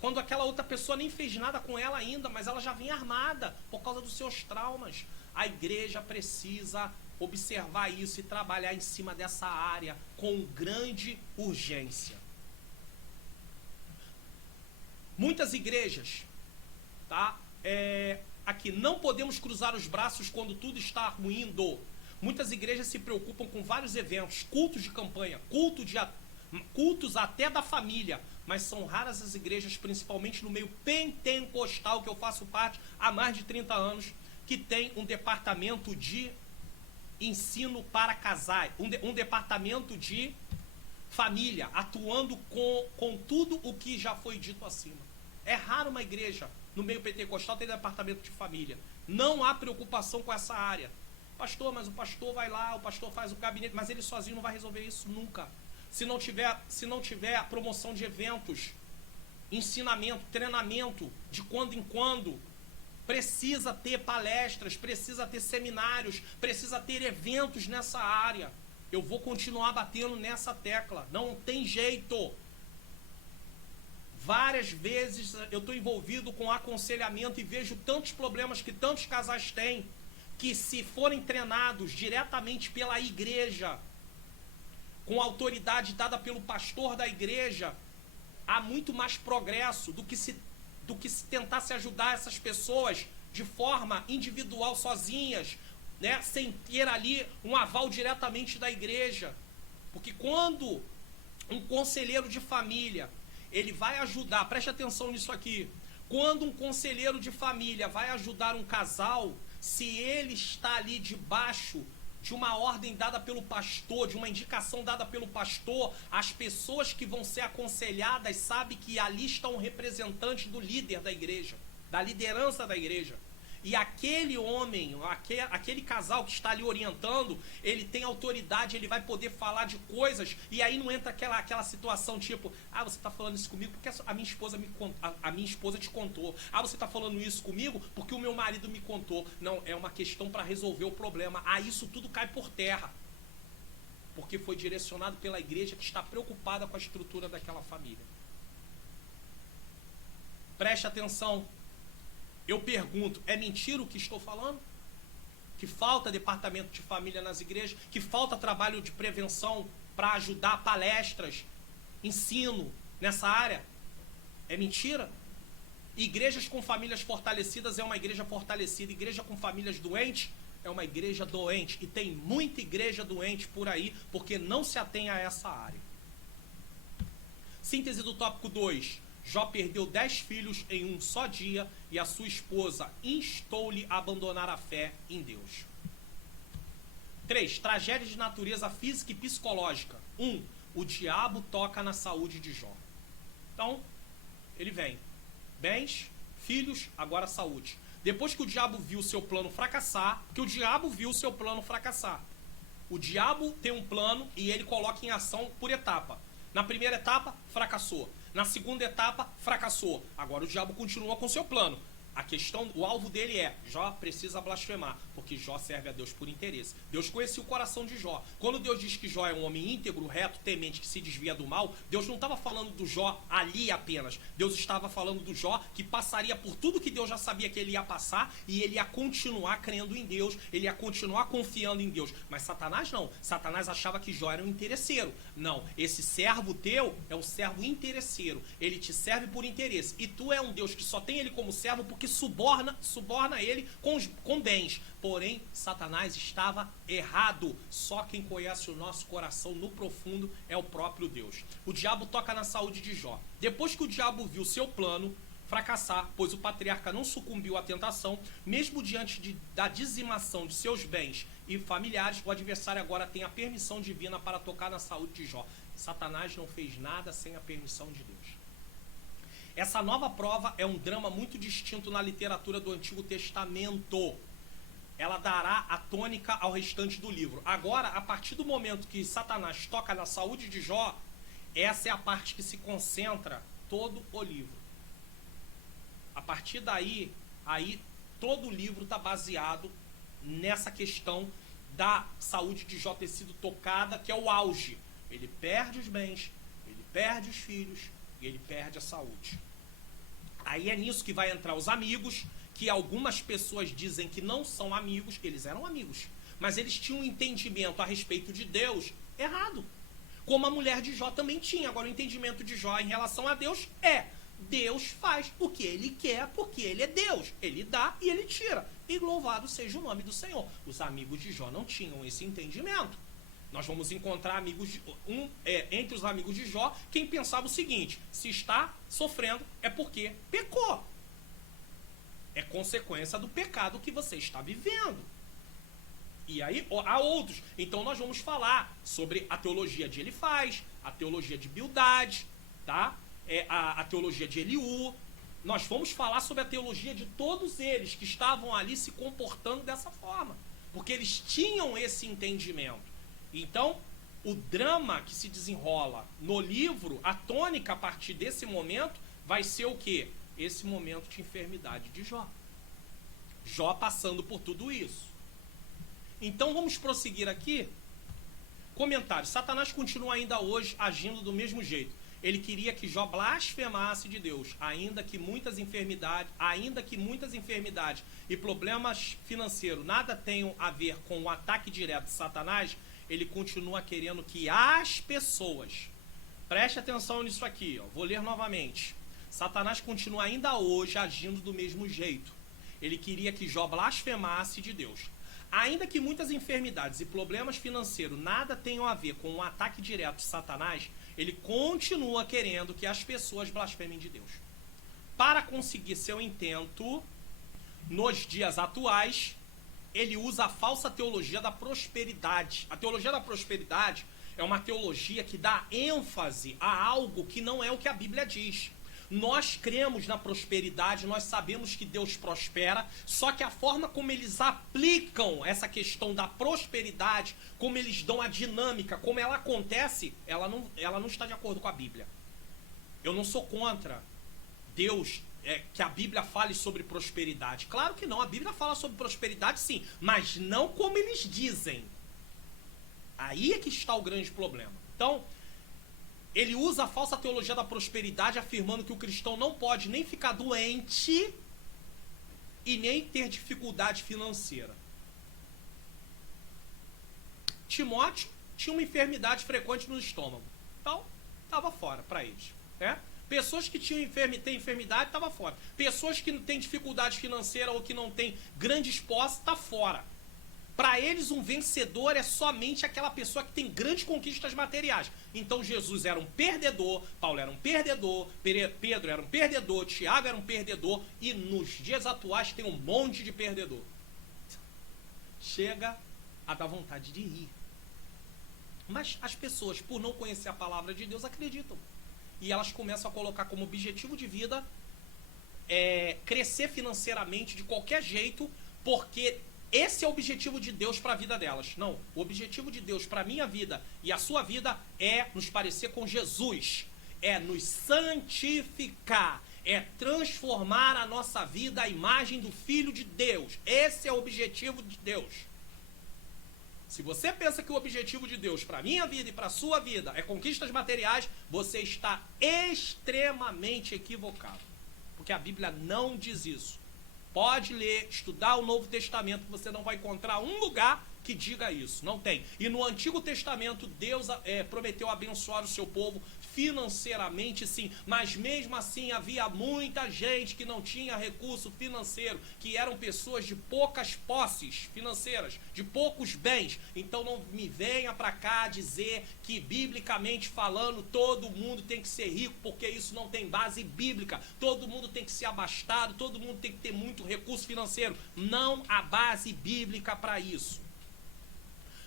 Quando aquela outra pessoa nem fez nada com ela ainda, mas ela já vem armada por causa dos seus traumas. A igreja precisa observar isso e trabalhar em cima dessa área com grande urgência. Muitas igrejas, tá? Aqui, não podemos cruzar os braços quando tudo está ruindo. Muitas igrejas se preocupam com vários eventos, cultos de campanha, cultos até da família, mas são raras as igrejas, principalmente no meio pentecostal, que eu faço parte há mais de 30 anos, que tem um departamento de ensino para casais, um departamento de família, atuando com tudo o que já foi dito acima. É raro uma igreja no meio pentecostal ter departamento de família. Não há preocupação com essa área. Pastor, mas o pastor vai lá, o pastor faz o gabinete, mas ele sozinho não vai resolver isso nunca. Se não tiver a promoção de eventos, ensinamento, treinamento, de quando em quando, precisa ter palestras, precisa ter seminários, precisa ter eventos nessa área. Eu vou continuar batendo nessa tecla, não tem jeito. Várias vezes eu estou envolvido com aconselhamento e vejo tantos problemas que tantos casais têm, que se forem treinados diretamente pela igreja, com a autoridade dada pelo pastor da igreja, há muito mais progresso do que se tentar se ajudar essas pessoas de forma individual, sozinhas, né, sem ter ali um aval diretamente da igreja. Porque quando um conselheiro de família, ele vai ajudar, preste atenção nisso aqui, quando um conselheiro de família vai ajudar um casal, se ele está ali debaixo de uma ordem dada pelo pastor, de uma indicação dada pelo pastor, as pessoas que vão ser aconselhadas sabem que ali está um representante do líder da igreja, da liderança da igreja. E aquele homem, aquele casal que está ali orientando, ele tem autoridade, ele vai poder falar de coisas, e aí não entra aquela situação tipo, você está falando isso comigo porque a minha esposa te contou. Você está falando isso comigo porque o meu marido me contou. Não, é uma questão para resolver o problema. Isso tudo cai por terra. Porque foi direcionado pela igreja que está preocupada com a estrutura daquela família. Preste atenção. Eu pergunto, é mentira o que estou falando? Que falta departamento de família nas igrejas? Que falta trabalho de prevenção para ajudar palestras, ensino nessa área? É mentira? Igrejas com famílias fortalecidas é uma igreja fortalecida. Igreja com famílias doentes é uma igreja doente. E tem muita igreja doente por aí porque não se atém a essa área. Síntese do tópico 2. Jó perdeu 10 filhos em um só dia e a sua esposa instou-lhe a abandonar a fé em Deus. 3. Tragédia de natureza física e psicológica. 1. O diabo toca na saúde de Jó. Então, ele vem. Bens, filhos, agora saúde. Depois que o diabo viu o seu plano fracassar, o diabo tem um plano e ele coloca em ação por etapa. Na primeira etapa, fracassou. Na segunda etapa, fracassou. Agora o diabo continua com seu plano. A questão, o alvo dele é, Jó precisa blasfemar, porque Jó serve a Deus por interesse. Deus conhecia o coração de Jó. Quando Deus diz que Jó é um homem íntegro, reto, temente, que se desvia do mal, Deus não estava falando do Jó ali apenas. Deus estava falando do Jó que passaria por tudo que Deus já sabia que ele ia passar, e ele ia continuar crendo em Deus, ele ia continuar confiando em Deus. Mas Satanás não. Satanás achava que Jó era um interesseiro. Não, esse servo teu é um servo interesseiro. Ele te serve por interesse. E tu é um Deus que só tem ele como servo porque suborna ele com bens. Porém, Satanás estava errado. Só quem conhece o nosso coração no profundo é o próprio Deus. O diabo toca na saúde de Jó. Depois que o diabo viu seu plano fracassar, pois o patriarca não sucumbiu à tentação, mesmo diante da dizimação de seus bens e familiares, o adversário agora tem a permissão divina para tocar na saúde de Jó. Satanás não fez nada sem a permissão de Deus. Essa nova prova é um drama muito distinto na literatura do Antigo Testamento. Ela dará a tônica ao restante do livro. Agora, a partir do momento que Satanás toca na saúde de Jó, essa é a parte que se concentra todo o livro. A partir daí, todo o livro está baseado nessa questão da saúde de Jó ter sido tocada, que é o auge. Ele perde os bens, ele perde os filhos e ele perde a saúde. Aí é nisso que vai entrar os amigos, que algumas pessoas dizem que não são amigos, eles eram amigos, mas eles tinham um entendimento a respeito de Deus errado. Como a mulher de Jó também tinha. Agora, o entendimento de Jó em relação a Deus é: Deus faz o que ele quer, porque ele é Deus. Ele dá e ele tira. E louvado seja o nome do Senhor. Os amigos de Jó não tinham esse entendimento. Nós vamos encontrar entre os amigos de Jó, quem pensava o seguinte: se está sofrendo é porque pecou. É consequência do pecado que você está vivendo. E aí há outros. Então nós vamos falar sobre a teologia de Elifaz, a teologia de Bildade, tá? A teologia de Eliú. Nós vamos falar sobre a teologia de todos eles que estavam ali se comportando dessa forma, porque eles tinham esse entendimento. Então, o drama que se desenrola no livro, a tônica a partir desse momento, vai ser o quê? Esse momento de enfermidade de Jó. Jó passando por tudo isso. Então, vamos prosseguir aqui. Comentário. Satanás continua ainda hoje agindo do mesmo jeito. Ele queria que Jó blasfemasse de Deus, ainda que muitas enfermidades e problemas financeiros nada tenham a ver com o ataque direto de Satanás. Ele continua querendo que as pessoas, preste atenção nisso aqui, vou ler novamente. Satanás continua ainda hoje agindo do mesmo jeito. Ele queria que Jó blasfemasse de Deus. Ainda que muitas enfermidades e problemas financeiros nada tenham a ver com o ataque direto de Satanás, ele continua querendo que as pessoas blasfemem de Deus. Para conseguir seu intento, nos dias atuais, ele usa a falsa teologia da prosperidade. A teologia da prosperidade é uma teologia que dá ênfase a algo que não é o que a Bíblia diz. Nós cremos na prosperidade, nós sabemos que Deus prospera, só que a forma como eles aplicam essa questão da prosperidade, como eles dão a dinâmica, como ela acontece, ela não está de acordo com a Bíblia. Eu não sou contra Deus, que a Bíblia fale sobre prosperidade. Claro que não, a Bíblia fala sobre prosperidade sim, mas não como eles dizem. Aí é que está o grande problema. Então, ele usa a falsa teologia da prosperidade, afirmando que o cristão não pode nem ficar doente e nem ter dificuldade financeira. Timóteo tinha uma enfermidade frequente no estômago. Então, estava fora para eles. Pessoas que têm enfermidade, estavam fora. Pessoas que têm dificuldade financeira ou que não têm grandes posses, está fora. Para eles, um vencedor é somente aquela pessoa que tem grandes conquistas materiais. Então, Jesus era um perdedor, Paulo era um perdedor, Pedro era um perdedor, Tiago era um perdedor, e nos dias atuais tem um monte de perdedor. Chega a dar vontade de rir. Mas as pessoas, por não conhecer a palavra de Deus, acreditam. E elas começam a colocar como objetivo de vida crescer financeiramente de qualquer jeito, porque esse é o objetivo de Deus para a vida delas. Não, o objetivo de Deus para a minha vida e a sua vida é nos parecer com Jesus, é nos santificar, é transformar a nossa vida à imagem do Filho de Deus. Esse é o objetivo de Deus. Se você pensa que o objetivo de Deus para a minha vida e para a sua vida é conquistas materiais, você está extremamente equivocado. Porque a Bíblia não diz isso. Pode ler, estudar o Novo Testamento, que você não vai encontrar um lugar que diga isso. Não tem. E no Antigo Testamento, Deus prometeu abençoar o seu povo financeiramente, sim. Mas mesmo assim, havia muita gente que não tinha recurso financeiro, que eram pessoas de poucas posses financeiras, de poucos bens. Então não me venha para cá dizer que, biblicamente falando, todo mundo tem que ser rico, porque isso não tem base bíblica. Todo mundo tem que ser abastado, todo mundo tem que ter muito recurso financeiro. Não há base bíblica para isso.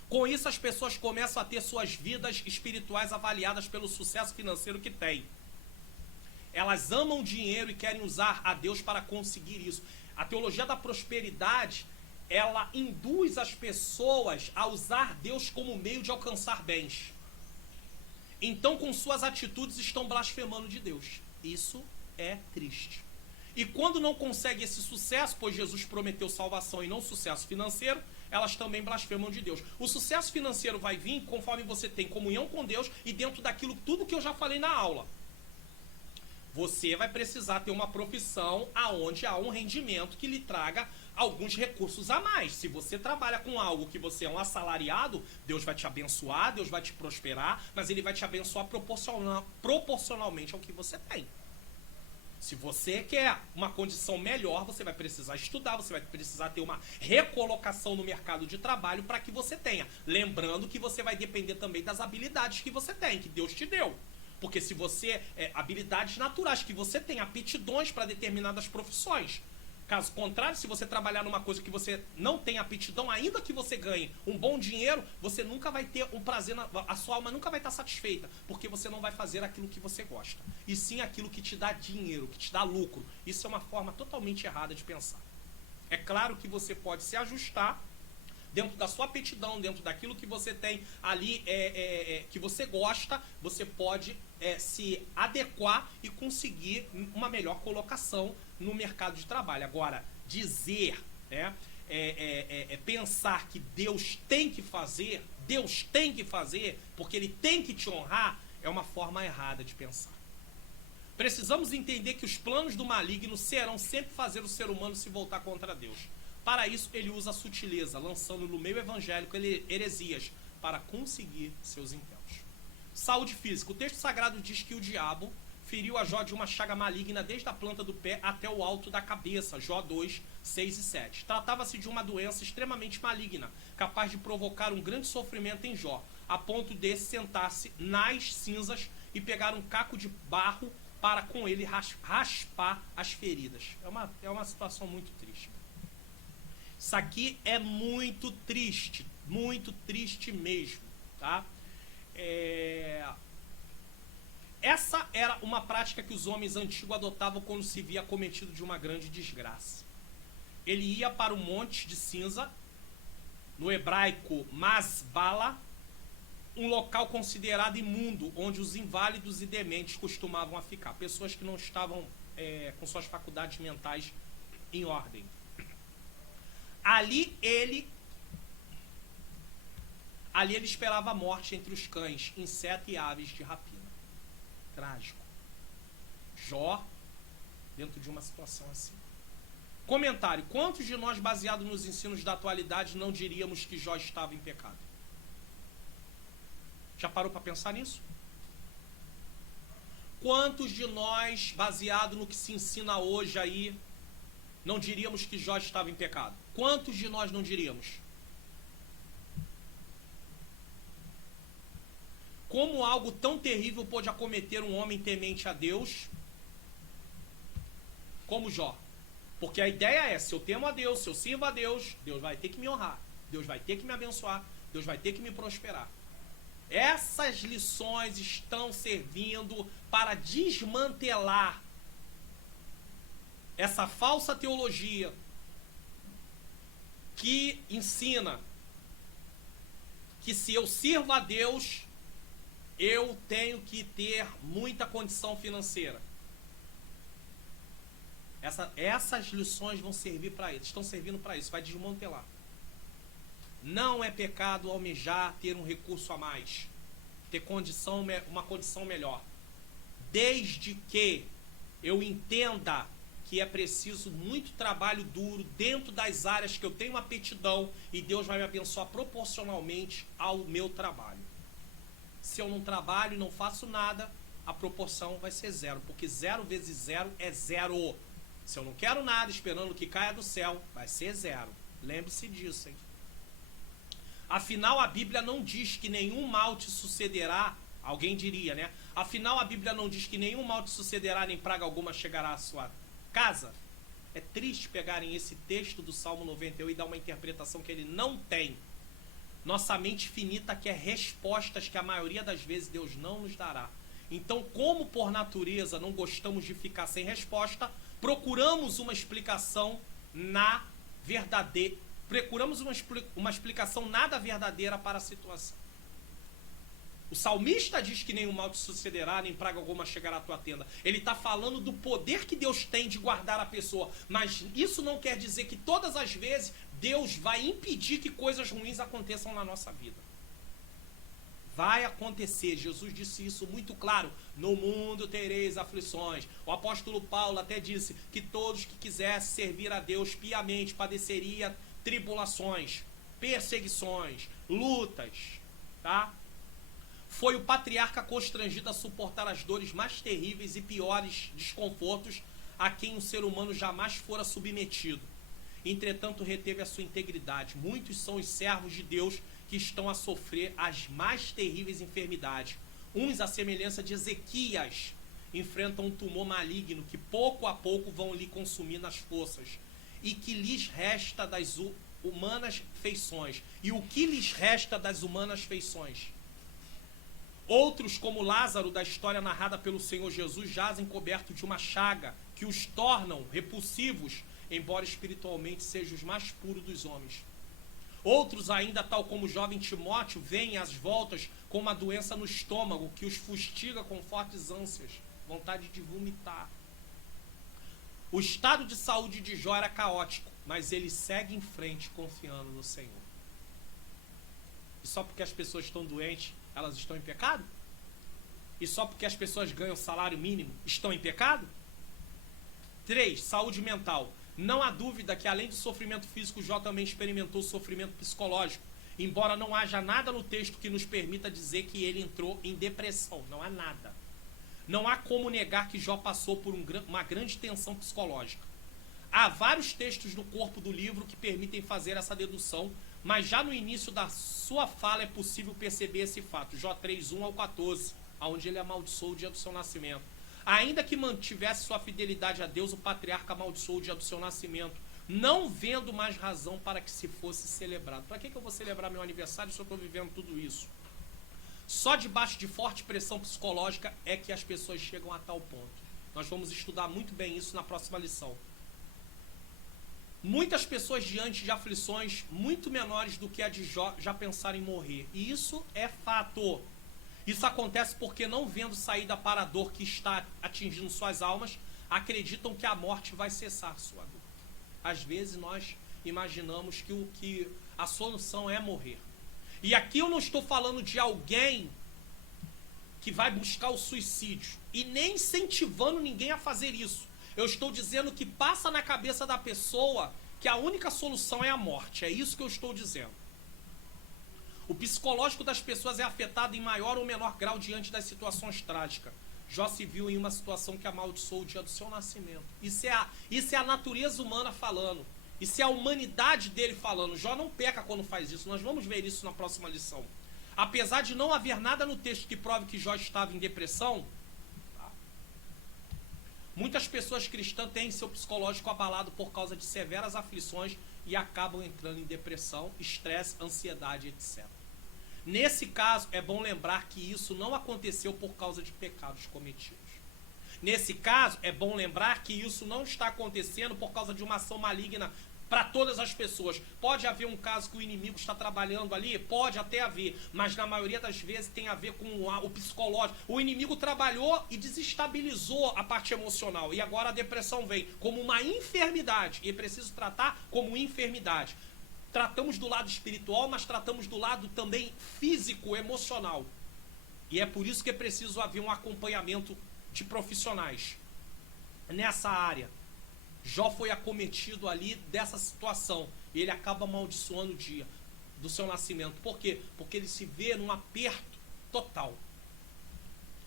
Com isso, as pessoas começam a ter suas vidas espirituais avaliadas pelo sucesso financeiro que têm. Elas amam dinheiro e querem usar a Deus para conseguir isso. A teologia da prosperidade, ela induz as pessoas a usar Deus como meio de alcançar bens. Então, com suas atitudes, estão blasfemando de Deus. Isso é triste. E quando não consegue esse sucesso, pois Jesus prometeu salvação e não sucesso financeiro, elas também blasfemam de Deus. O sucesso financeiro vai vir conforme você tem comunhão com Deus e dentro daquilo tudo que eu já falei na aula. Você vai precisar ter uma profissão aonde há um rendimento que lhe traga alguns recursos a mais. Se você trabalha com algo que você é um assalariado, Deus vai te abençoar, Deus vai te prosperar, mas Ele vai te abençoar proporcionalmente ao que você tem. Se você quer uma condição melhor, você vai precisar estudar, você vai precisar ter uma recolocação no mercado de trabalho para que você tenha. Lembrando que você vai depender também das habilidades que você tem, que Deus te deu. Porque se você... habilidades naturais, que você tem aptidões para determinadas profissões. Caso contrário, se você trabalhar numa coisa que você não tem aptidão, ainda que você ganhe um bom dinheiro, você nunca vai ter um prazer, a sua alma nunca vai estar satisfeita, porque você não vai fazer aquilo que você gosta, e sim aquilo que te dá dinheiro, que te dá lucro. Isso é uma forma totalmente errada de pensar. É claro que você pode se ajustar dentro da sua aptidão, dentro daquilo que você tem ali, que você gosta, você pode se adequar e conseguir uma melhor colocação no mercado de trabalho. Agora, dizer, pensar que Deus tem que fazer, porque Ele tem que te honrar, é uma forma errada de pensar. Precisamos entender que os planos do maligno serão sempre fazer o ser humano se voltar contra Deus. Para isso, ele usa a sutileza, lançando no meio evangélico heresias para conseguir seus intentos. Saúde física. O texto sagrado diz que o diabo feriu a Jó de uma chaga maligna desde a planta do pé até o alto da cabeça. Jó 2, 6 e 7. Tratava-se de uma doença extremamente maligna, capaz de provocar um grande sofrimento em Jó, a ponto de sentar-se nas cinzas e pegar um caco de barro para com ele raspar as feridas. É uma situação muito triste. Isso aqui é muito triste mesmo, tá? Essa era uma prática que os homens antigos adotavam quando se via cometido de uma grande desgraça. Ele ia para o monte de cinza, no hebraico Masbala, um local considerado imundo, onde os inválidos e dementes costumavam a ficar, pessoas que não estavam com suas faculdades mentais em ordem. Ali ele esperava a morte entre os cães, insetos e aves de rapina. Trágico. Jó, dentro de uma situação assim. Comentário. Quantos de nós, baseado nos ensinos da atualidade, não diríamos que Jó estava em pecado? Já parou para pensar nisso? Quantos de nós, baseado no que se ensina hoje aí, não diríamos que Jó estava em pecado? Quantos de nós não diríamos? Como algo tão terrível pôde acometer um homem temente a Deus como Jó? Porque a ideia é, se eu temo a Deus, se eu sirvo a Deus, Deus vai ter que me honrar, Deus vai ter que me abençoar, Deus vai ter que me prosperar. Essas lições estão servindo para desmantelar essa falsa teologia que ensina que se eu sirvo a Deus, eu tenho que ter muita condição financeira. Essas lições vão servir para isso, estão servindo para isso, vai desmantelar. Não é pecado almejar ter um recurso a mais, ter uma condição melhor, desde que eu entenda que é preciso muito trabalho duro dentro das áreas que eu tenho aptidão e Deus vai me abençoar proporcionalmente ao meu trabalho. Se eu não trabalho e não faço nada, a proporção vai ser zero, porque 0 vezes 0 é 0. Se eu não quero nada esperando que caia do céu, vai ser 0. Lembre-se disso, hein? Afinal, a Bíblia não diz que nenhum mal te sucederá. Alguém diria, né? Afinal, a Bíblia não diz que nenhum mal te sucederá, nem praga alguma chegará à sua casa. É triste pegarem esse texto do Salmo 91 e dar uma interpretação que ele não tem. Nossa mente finita quer respostas que a maioria das vezes Deus não nos dará. Então, como por natureza não gostamos de ficar sem resposta, procuramos uma explicação uma explicação nada verdadeira para a situação. O salmista diz que nenhum mal te sucederá, nem praga alguma chegará à tua tenda. Ele está falando do poder que Deus tem de guardar a pessoa. Mas isso não quer dizer que todas as vezes Deus vai impedir que coisas ruins aconteçam na nossa vida. Vai acontecer. Jesus disse isso muito claro. No mundo tereis aflições. O apóstolo Paulo até disse que todos que quisessem servir a Deus piamente padeceria tribulações, perseguições, lutas, tá? Foi o patriarca constrangido a suportar as dores mais terríveis e piores desconfortos a quem o ser humano jamais fora submetido. Entretanto, reteve a sua integridade. Muitos são os servos de Deus que estão a sofrer as mais terríveis enfermidades. Uns, à semelhança de Ezequias, enfrentam um tumor maligno que pouco a pouco vão lhe consumir nas forças e que lhes resta das humanas feições. E o que lhes resta das humanas feições? Outros, como Lázaro, da história narrada pelo Senhor Jesus, jazem cobertos de uma chaga que os tornam repulsivos, embora espiritualmente sejam os mais puros dos homens. Outros ainda, tal como o jovem Timóteo, veem às voltas com uma doença no estômago que os fustiga com fortes ânsias, vontade de vomitar. O estado de saúde de Jó era caótico, mas ele segue em frente confiando no Senhor. E só porque as pessoas estão doentes, elas estão em pecado? E só porque as pessoas ganham salário mínimo, estão em pecado? 3. Saúde mental. Não há dúvida que além do sofrimento físico, Jó também experimentou sofrimento psicológico, embora não haja nada no texto que nos permita dizer que ele entrou em depressão. Não há nada. Não há como negar que Jó passou por uma grande tensão psicológica. Há vários textos no corpo do livro que permitem fazer essa dedução, mas já no início da sua fala é possível perceber esse fato. Jó 3, 1 ao 14, onde ele amaldiçoou o dia do seu nascimento. Ainda que mantivesse sua fidelidade a Deus, o patriarca amaldiçoou o dia do seu nascimento, não vendo mais razão para que se fosse celebrado. Para que eu vou celebrar meu aniversário se eu estou vivendo tudo isso? Só debaixo de forte pressão psicológica é que as pessoas chegam a tal ponto. Nós vamos estudar muito bem isso na próxima lição. Muitas pessoas diante de aflições muito menores do que a de Jó já pensaram em morrer. E isso é fato. Isso acontece porque, não vendo saída para a dor que está atingindo suas almas, acreditam que a morte vai cessar sua dor. Às vezes nós imaginamos que a solução é morrer. E aqui eu não estou falando de alguém que vai buscar o suicídio e nem incentivando ninguém a fazer isso. Eu estou dizendo que passa na cabeça da pessoa que a única solução é a morte. É isso que eu estou dizendo. O psicológico das pessoas é afetado em maior ou menor grau diante das situações trágicas. Jó se viu em uma situação que amaldiçoou o dia do seu nascimento. Isso é a natureza humana falando. Isso é a humanidade dele falando. Jó não peca quando faz isso. Nós vamos ver isso na próxima lição. Apesar de não haver nada no texto que prove que Jó estava em depressão, muitas pessoas cristãs têm seu psicológico abalado por causa de severas aflições e acabam entrando em depressão, estresse, ansiedade, etc. Nesse caso, é bom lembrar que isso não aconteceu por causa de pecados cometidos. Nesse caso, é bom lembrar que isso não está acontecendo por causa de uma ação maligna para todas as pessoas. Pode haver um caso que o inimigo está trabalhando ali? Pode até haver, mas na maioria das vezes tem a ver com o psicológico. O inimigo trabalhou e desestabilizou a parte emocional, e agora a depressão vem como uma enfermidade, e é preciso tratar como enfermidade. Tratamos do lado espiritual, mas tratamos do lado também físico, emocional. E é por isso que é preciso haver um acompanhamento de profissionais nessa área. Jó foi acometido ali dessa situação, e ele acaba amaldiçoando o dia do seu nascimento. Por quê? Porque ele se vê num aperto total.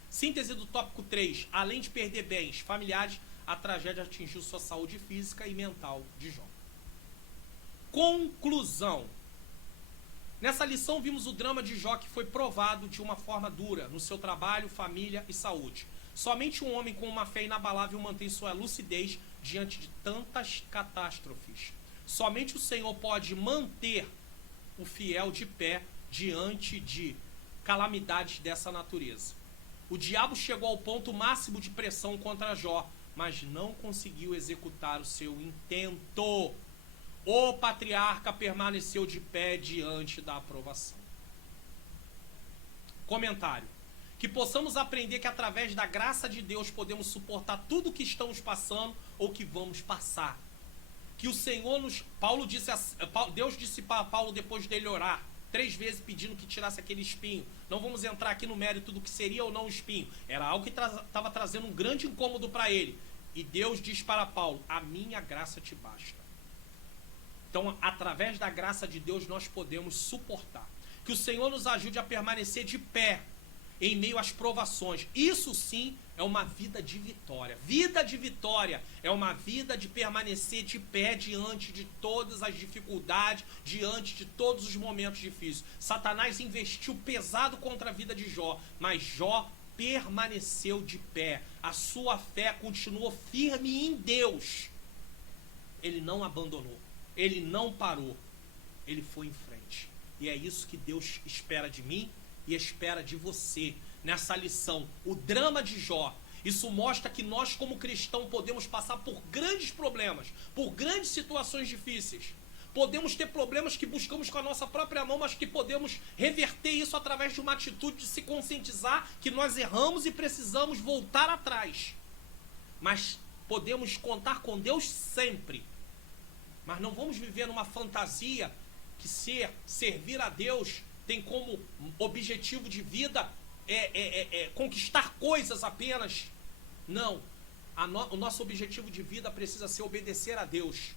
Síntese do tópico 3. Além de perder bens familiares, a tragédia atingiu sua saúde física e mental de Jó. Conclusão. Nessa lição vimos o drama de Jó, que foi provado de uma forma dura no seu trabalho, família e saúde. Somente um homem com uma fé inabalável mantém sua lucidez diante de tantas catástrofes. Somente o Senhor pode manter o fiel de pé diante de calamidades dessa natureza. O diabo chegou ao ponto máximo de pressão contra Jó, mas não conseguiu executar o seu intento. O patriarca permaneceu de pé diante da aprovação. Comentário. Que possamos aprender que através da graça de Deus podemos suportar tudo o que estamos passando ou que vamos passar. Que o Senhor nos... Deus disse para Paulo depois dele orar 3 vezes pedindo que tirasse aquele espinho. Não vamos entrar aqui no mérito do que seria ou não o espinho. Era algo que estava trazendo um grande incômodo para ele. E Deus diz para Paulo: a minha graça te basta. Então, através da graça de Deus, nós podemos suportar. Que o Senhor nos ajude a permanecer de pé em meio às provações. Isso sim é uma vida de vitória. Vida de vitória é uma vida de permanecer de pé diante de todas as dificuldades, diante de todos os momentos difíceis. Satanás investiu pesado contra a vida de Jó, mas Jó permaneceu de pé. A sua fé continuou firme em Deus. Ele não abandonou. Ele não parou, ele foi em frente. E é isso que Deus espera de mim e espera de você nessa lição. O drama de Jó, isso mostra que nós como cristãos podemos passar por grandes problemas, por grandes situações difíceis. Podemos ter problemas que buscamos com a nossa própria mão, mas que podemos reverter isso através de uma atitude de se conscientizar que nós erramos e precisamos voltar atrás. Mas podemos contar com Deus sempre. Mas não vamos viver numa fantasia que servir a Deus tem como objetivo de vida conquistar coisas apenas. Não. O nosso objetivo de vida precisa ser obedecer a Deus.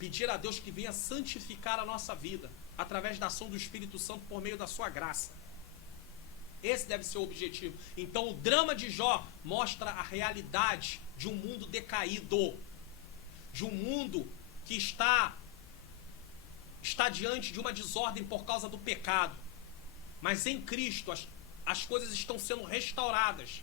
Pedir a Deus que venha santificar a nossa vida através da ação do Espírito Santo por meio da sua graça. Esse deve ser o objetivo. Então o drama de Jó mostra a realidade de um mundo decaído, de um mundo que está diante de uma desordem por causa do pecado. Mas em Cristo as coisas estão sendo restauradas.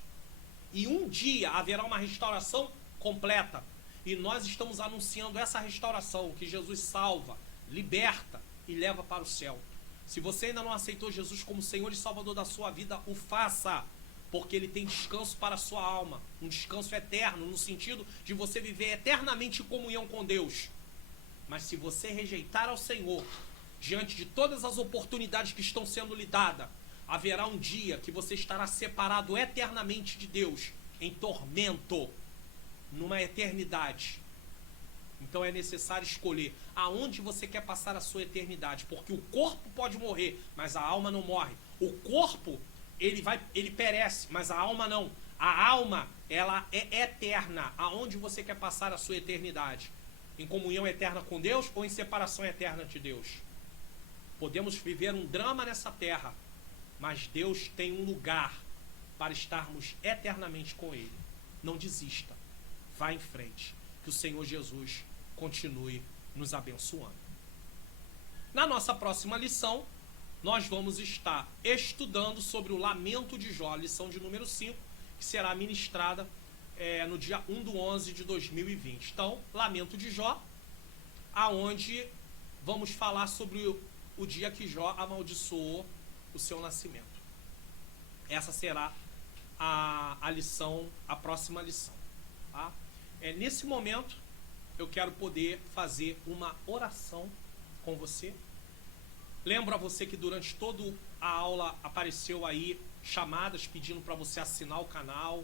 E um dia haverá uma restauração completa. E nós estamos anunciando essa restauração, que Jesus salva, liberta e leva para o céu. Se você ainda não aceitou Jesus como Senhor e Salvador da sua vida, o faça. Porque Ele tem descanso para a sua alma. Um descanso eterno, no sentido de você viver eternamente em comunhão com Deus. Mas se você rejeitar ao Senhor, diante de todas as oportunidades que estão sendo lhe dadas, haverá um dia que você estará separado eternamente de Deus, em tormento, numa eternidade. Então é necessário escolher aonde você quer passar a sua eternidade, porque o corpo pode morrer, mas a alma não morre. O corpo, ele perece, mas a alma não. A alma, ela é eterna. Aonde você quer passar a sua eternidade? Em comunhão eterna com Deus ou em separação eterna de Deus? Podemos viver um drama nessa terra, mas Deus tem um lugar para estarmos eternamente com Ele. Não desista. Vá em frente. Que o Senhor Jesus continue nos abençoando. Na nossa próxima lição, nós vamos estar estudando sobre o lamento de Jó, lição de número 5, que será ministrada no dia 1/11 de 2020. Então, lamento de Jó, aonde vamos falar sobre o dia que Jó amaldiçoou o seu nascimento. Essa será a próxima lição. Tá? Nesse momento, eu quero poder fazer uma oração com você. Lembro a você que durante toda a aula apareceu aí chamadas pedindo para você assinar o canal,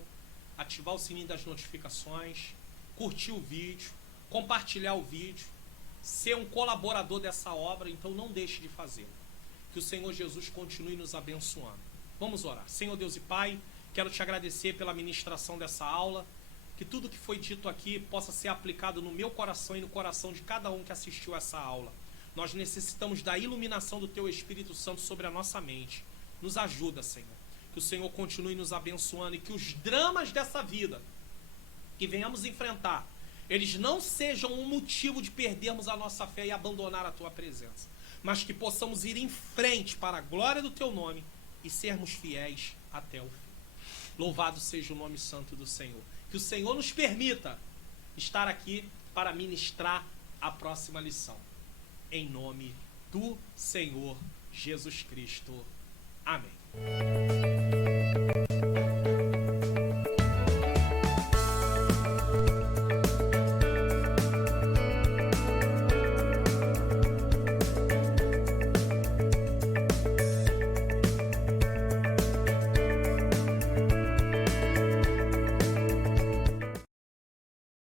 ativar o sininho das notificações, curtir o vídeo, compartilhar o vídeo, ser um colaborador dessa obra, então não deixe de fazê-lo. Que o Senhor Jesus continue nos abençoando. Vamos orar. Senhor Deus e Pai, quero te agradecer pela ministração dessa aula, que tudo que foi dito aqui possa ser aplicado no meu coração e no coração de cada um que assistiu essa aula. Nós necessitamos da iluminação do Teu Espírito Santo sobre a nossa mente. Nos ajuda, Senhor. Que o Senhor continue nos abençoando e que os dramas dessa vida que venhamos enfrentar, eles não sejam um motivo de perdermos a nossa fé e abandonar a Tua presença, mas que possamos ir em frente para a glória do Teu nome e sermos fiéis até o fim. Louvado seja o nome santo do Senhor. Que o Senhor nos permita estar aqui para ministrar a próxima lição. Em nome do Senhor Jesus Cristo. Amém.